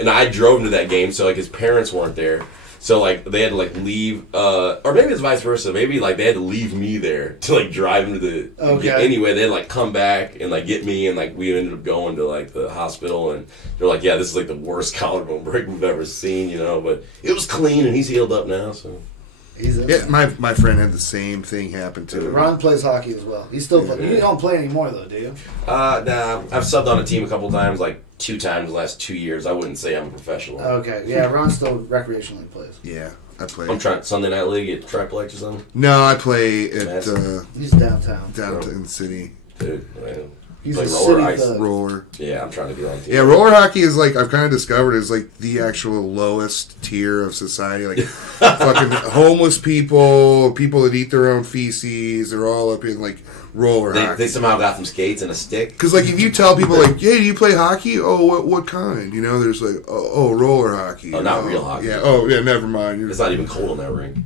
And I drove him to that game, so like his parents weren't there. So like they had to like leave, or maybe it's vice versa. Maybe like they had to leave me there to like drive him to the. Okay. Anyway, they had to like come back and like get me, and like we ended up going to like the hospital, and they're like, yeah, this is like the worst collarbone break we've ever seen, you know. But it was clean, and he's healed up now. So. Yeah, my friend had the same thing happen to him. Ron plays hockey as well. He's still playing. You don't play anymore though, do you? Nah. I've subbed on a team a couple times, like 2 times the last 2 years. I wouldn't say I'm a professional. Okay, yeah, Ron still recreationally plays. Yeah, I play. I'm trying Sunday Night League at Triplex or something. No, I play at he's downtown. Downtown city. Dude, man. He's like a roller city ice. thug. Roller. Yeah, I'm trying to get on team. Yeah, roller hockey is like, I've kind of discovered, is like the actual lowest tier of society. Like fucking homeless people that eat their own feces, they're all up in like roller hockey. They somehow got some skates and a stick. Because like if you tell people like, hey, do you play hockey? Oh, what kind? You know, there's like, oh, roller hockey. Oh, not real hockey. Yeah. Oh, yeah. Never mind. It's not even cold in that rink.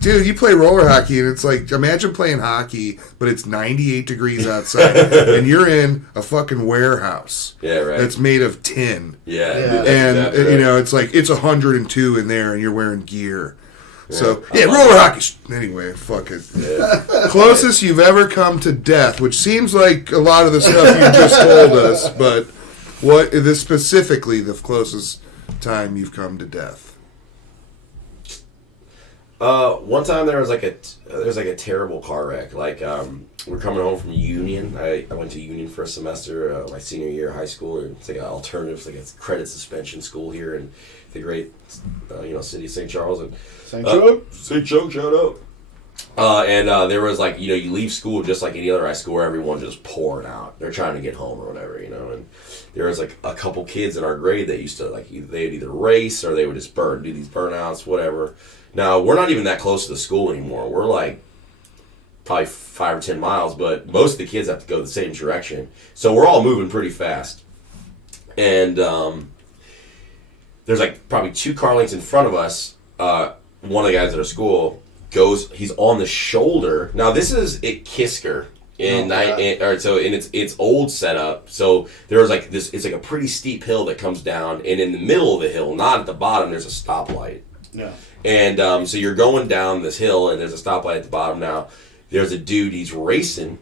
Dude, you play roller hockey and it's like, imagine playing hockey, but it's 98 degrees outside and you're in a fucking warehouse. Yeah, right. That's made of tin. Yeah. And exactly right. you know, it's like it's 102 in there and you're wearing gear. So, roller hockey. Anyway, fuck it. Yeah. Closest you've ever come to death, which seems like a lot of the stuff you just told us, but what is specifically the closest time you've come to death? One time there was like a terrible car wreck. Like we're coming home from Union. I went to Union for a semester my senior year of high school. It's like an alternative, it's like a credit suspension school here in the great city of St. Charles. And St. Chuck, shout out. And there was like, you leave school just like any other high school where everyone just pouring out. They're trying to get home or whatever, and there was like a couple kids in our grade that used to like, they'd either race or they would just do these burnouts, whatever. Now, we're not even that close to the school anymore. We're like probably 5 or 10 miles, but most of the kids have to go the same direction. So we're all moving pretty fast. And there's like probably 2 car lengths in front of us. One of the guys at our school he's on the shoulder. Now, this is at Kisker. It's old setup. So there was like this, it's like a pretty steep hill that comes down, and in the middle of the hill, not at the bottom, there's a stoplight. Yeah. And so you're going down this hill, and there's a stoplight at the bottom. Now, there's a dude, he's racing.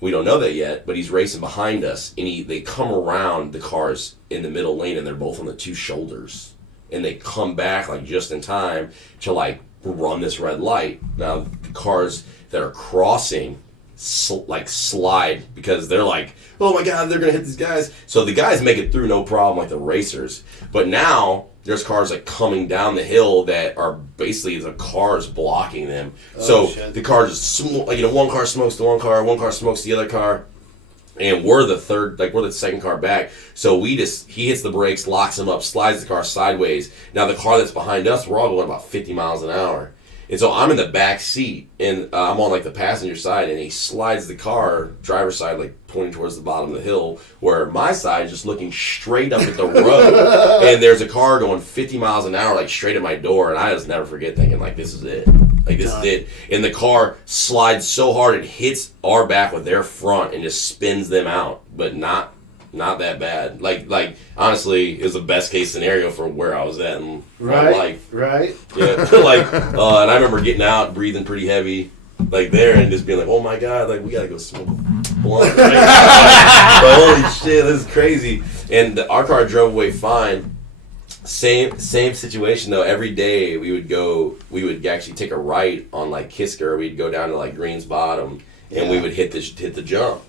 We don't know that yet, but he's racing behind us, and they come around the cars in the middle lane, and they're both on the 2 shoulders. And they come back like just in time to like run this red light. Now, the cars that are crossing slide because they're like, oh my god, they're gonna hit these guys. So the guys make it through no problem, like the racers. But now there's cars like coming down the hill that are basically the cars blocking them. The car just one car smokes the one car smokes the other car, and we're the second car back. So he hits the brakes, locks him up, slides the car sideways. Now the car that's behind us, we're all going about 50 miles an hour. And so I'm in the back seat, and I'm on like the passenger side, and he slides the car, driver's side, like pointing towards the bottom of the hill, where my side is just looking straight up at the road. And there's a car going 50 miles an hour, like straight at my door, and I just never forget thinking, like, this is it. Like, this is it. And the car slides so hard it hits our back with their front and just spins them out, but not that bad. Like honestly, it was the best case scenario for where I was at in my life. Right. Yeah. And I remember getting out, breathing pretty heavy, like there, and just being like, oh my god, like we gotta go smoke a blunt. Like, holy shit, this is crazy. And our car drove away fine. Same situation though. Every day we would actually take a right on like Kisker. We'd go down to like Green's Bottom, and we would hit the jump.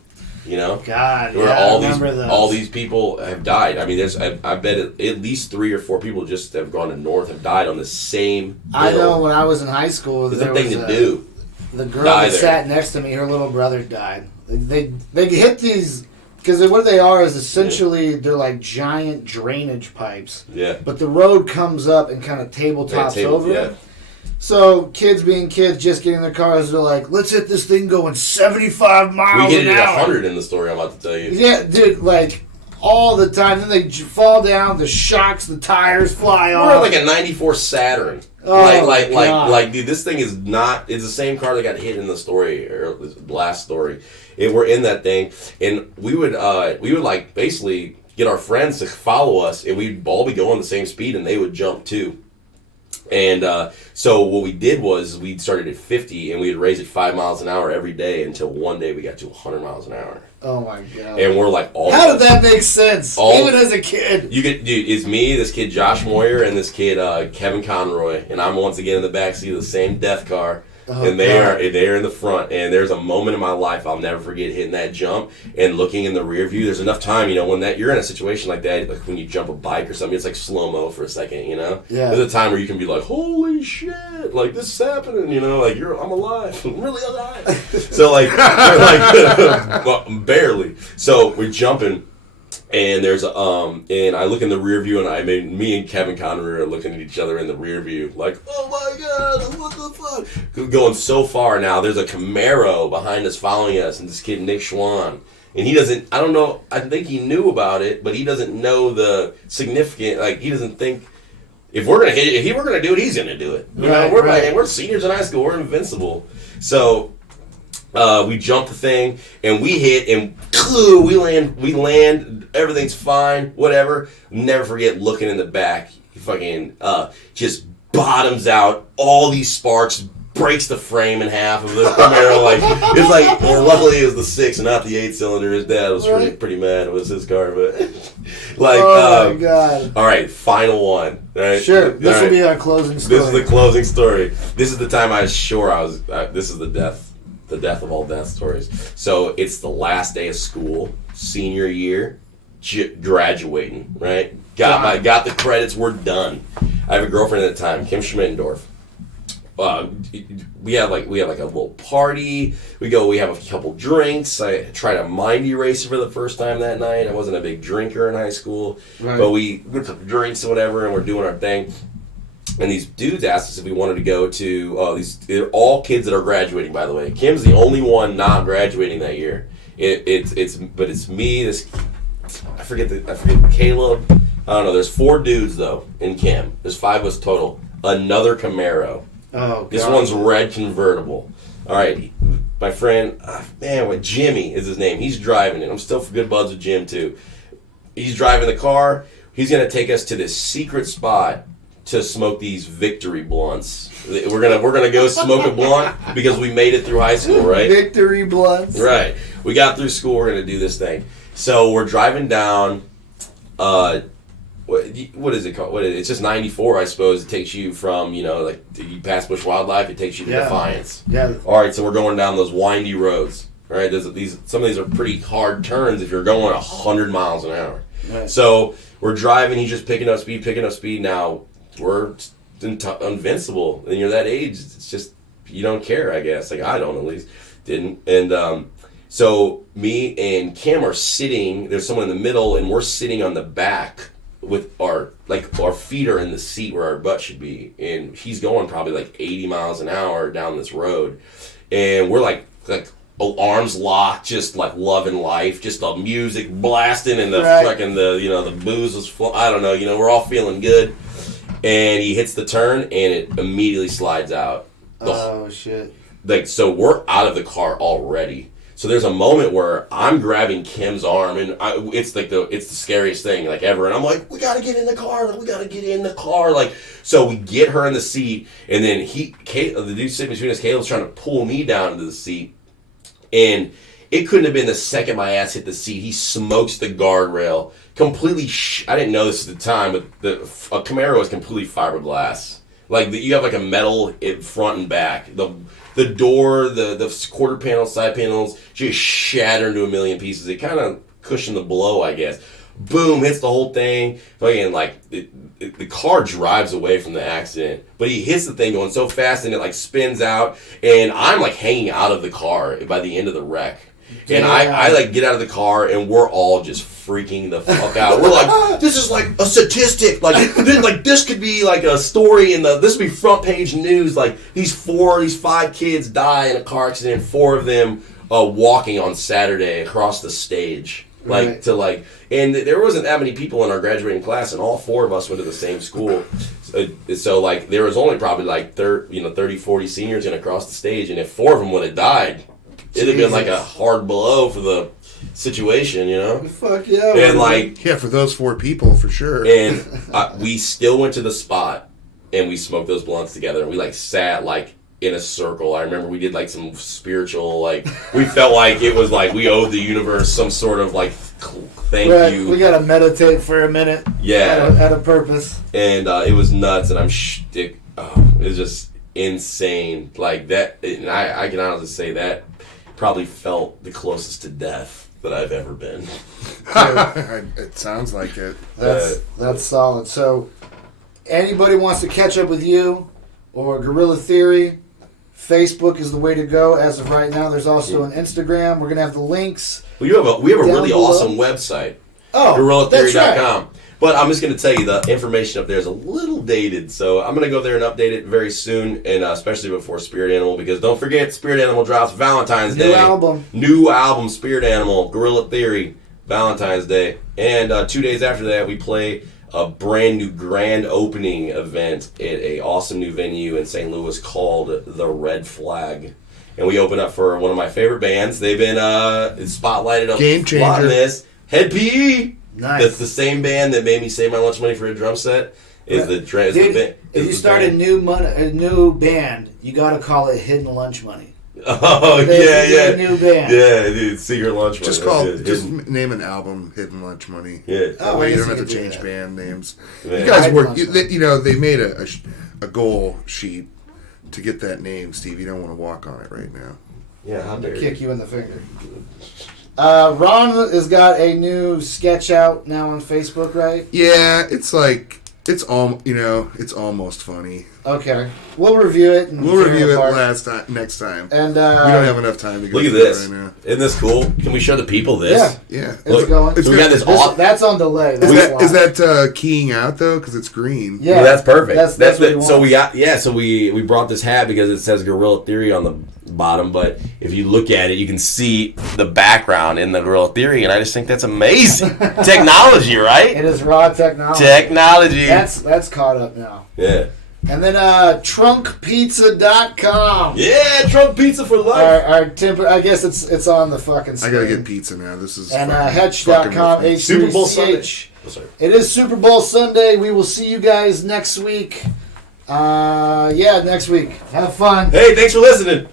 You know, God, where yeah, all these people have died. I mean, I bet at least 3 or 4 people just have gone to North have died on the same hill. I know when I was in high school, It's a thing to do. The girl that sat next to me, her little brother died. They hit these because what they are is essentially they're like giant drainage pipes. Yeah. But the road comes up and kind of tabletops over it. So kids being kids, just getting in their cars, they're like, "Let's hit this thing going 75 miles an hour." We hit it at 100 in the story I'm about to tell you. Yeah, dude, like all the time. Then they fall down, the shocks, the tires fly off. We're like a '94 Saturn. Oh, like, dude, this thing is not. It's the same car that got hit in the story or the last story. We're in that thing, and we would like basically get our friends to follow us, and we'd all be going the same speed, and they would jump too. And so what we did was we started at 50, and we'd raise it 5 miles an hour every day until one day we got to 100 miles an hour. Oh my god! And we're like, how did that make sense? Even as a kid, dude, it's me, this kid Josh Moyer, and this kid Kevin Conroy, and I'm once again in the backseat of the same death car. And they're in the front, and there's a moment in my life I'll never forget hitting that jump and looking in the rear view. There's enough time, when you're in a situation like that, like when you jump a bike or something, it's like slow-mo for a second, Yeah. There's a time where you can be like, holy shit, like this is happening, like I'm alive. I'm really alive. So like well, barely. So we're jumping. And there's and I look in the rear view, and me and Kevin Conroy are looking at each other in the rear view, like, oh my god, what the fuck? Going so far now. There's a Camaro behind us following us, and this kid Nick Schwann, and he doesn't. I don't know. I think he knew about it, but he doesn't know the significant. Like he doesn't think if we're gonna hit it, if he were gonna do it, he's gonna do it. We're seniors in high school. We're invincible. So. We jump the thing, and we hit, and we land, everything's fine, whatever. Never forget looking in the back. He fucking just bottoms out, all these sparks, breaks the frame in half of the Camaro. It's like, luckily it was the 6 and not the 8-cylinder. His dad was pretty mad. It was his car, but oh my god. All right, final one. Right? Sure, this will be our closing story. This is the closing story. This is the time I was sure this is the death of all death stories. So it's the last day of school, senior year, graduating, right? Got the credits, we're done. I have a girlfriend at the time, Kim Schmittendorf. We have like a little party. We have a couple drinks. I tried a mind eraser for the first time that night. I wasn't a big drinker in high school, but we took drinks or whatever, and we're doing our thing. And these dudes asked us if we wanted to go to they're all kids that are graduating, by the way. Kim's the only one not graduating that year. It's me, this I forget Caleb. I don't know. There's 4 dudes though in Kim. There's 5 of us total. Another Camaro. Oh god. This one's red convertible. All right, my friend, Jimmy is his name. He's driving it. I'm still good buds with Jim too. He's driving the car. He's gonna take us to this secret spot to smoke these victory blunts. We're gonna go smoke a blunt because we made it through high school, right? Victory blunts. Right. We got through school. We're gonna do this thing. So we're driving down. What is it called? It's just 94, I suppose. It takes you from you pass Bush Wildlife. It takes you to Defiance. Yeah. All right. So we're going down those windy roads. All right. Some of these are pretty hard turns if you're going 100 miles an hour. Right. So we're driving. He's just picking up speed. Now. We're invincible, and you're that age. It's just you don't care, I guess. Like I don't, at least didn't. And so me and Kim are sitting. There's someone in the middle, and we're sitting on the back with our feet are in the seat where our butt should be. And he's going probably like 80 miles an hour down this road, and we're like arms locked, just like loving life, just the music blasting, and the fucking the booze was I don't know. We're all feeling good. And he hits the turn, and it immediately slides out. Oh, shit. So we're out of the car already. So there's a moment where I'm grabbing Kim's arm, and it's the scariest thing ever. And I'm like, we gotta get in the car. So we get her in the seat, and then the dude sitting between us, Caleb's trying to pull me down into the seat, and it couldn't have been the second my ass hit the seat. He smokes the guardrail. Completely, I didn't know this at the time, but a Camaro is completely fiberglass. You have a metal front and back. the door, the quarter panel, side panels just shatter into a million pieces. It kind of cushioned the blow, I guess. Boom, hits the whole thing. Fucking like the car drives away from the accident, but he hits the thing going so fast and it like spins out, and I'm like hanging out of the car by the end of the wreck. And I like get out of the car and we're all just freaking the fuck out. We're like, this is like a statistic. Like this could be like a story this would be front page news. Like these 5 kids die in a car accident, 4 of them walking on Saturday across the stage. Like right. And there wasn't that many people in our graduating class, and all 4 of us went to the same school. So like there was only probably like 30, 40 seniors in across the stage, and if 4 of them would have died, it'd have been like a hard blow for the situation, you know? Fuck yeah. And like... Yeah, for those 4 people, for sure. And we still went to the spot, and we smoked those blunts together, and we like sat like in a circle. I remember we did like some spiritual, like, we felt like it was like we owed the universe some sort of like thank you. We gotta meditate for a minute. Yeah. At a purpose. And it was nuts, and it was just insane. Like that, and I can honestly say that probably felt the closest to death that I've ever been. It sounds like it. That's solid. So, anybody wants to catch up with you or Guerrilla Theory, Facebook is the way to go as of right now. There's also an Instagram. We're gonna have the links. Well, we have a really awesome website. GorillaTheory.com. Right. But I'm just going to tell you, the information up there is a little dated, so I'm going to go there and update it very soon, and especially before Spirit Animal, because don't forget, Spirit Animal drops Valentine's Day. New album, Spirit Animal, Guerrilla Theory, Valentine's Day. And 2 days after that, we play a brand new grand opening event at a awesome new venue in St. Louis called The Red Flag. And we open up for one of my favorite bands. They've been spotlighted on Game Changer. A lot of this. Head PE. Nice. That's the same band that made me save my lunch money for a drum set. If you start a new band, you gotta call it Hidden Lunch Money. Oh yeah. A new band. Yeah, dude, Secret Lunch Money. Just name an album Hidden Lunch Money. Yeah. Oh, you don't have to change band names. Yeah. You guys work. They made a goal sheet to get that name, Steve. You don't want to walk on it right now. Yeah, how dare kick you in the finger. Ron has got a new sketch out now on Facebook, right? Yeah, it's almost funny. Okay, we'll review it. We'll review it next time. And we don't have enough time to go. Look at this. Right now. Isn't this cool? Can we show the people this? Yeah. It's going. So we got this. That's on delay. Is that keying out though? Because it's green. Yeah, well, that's perfect. That's what so we got. Yeah, so we brought this hat because it says Guerrilla Theory on the bottom, but if you look at it, you can see the background in the Guerrilla Theory, and I just think that's amazing. Technology, right? It is raw technology. That's caught up now. Yeah. And then trunkpizza.com. Yeah, Trunk Pizza for life. Our temper, I guess it's on the fucking screen. I gotta get pizza now. This is and Hetch.com. Super Bowl Sunday. It is Super Bowl Sunday. We will see you guys next week. Next week. Have fun. Hey, thanks for listening.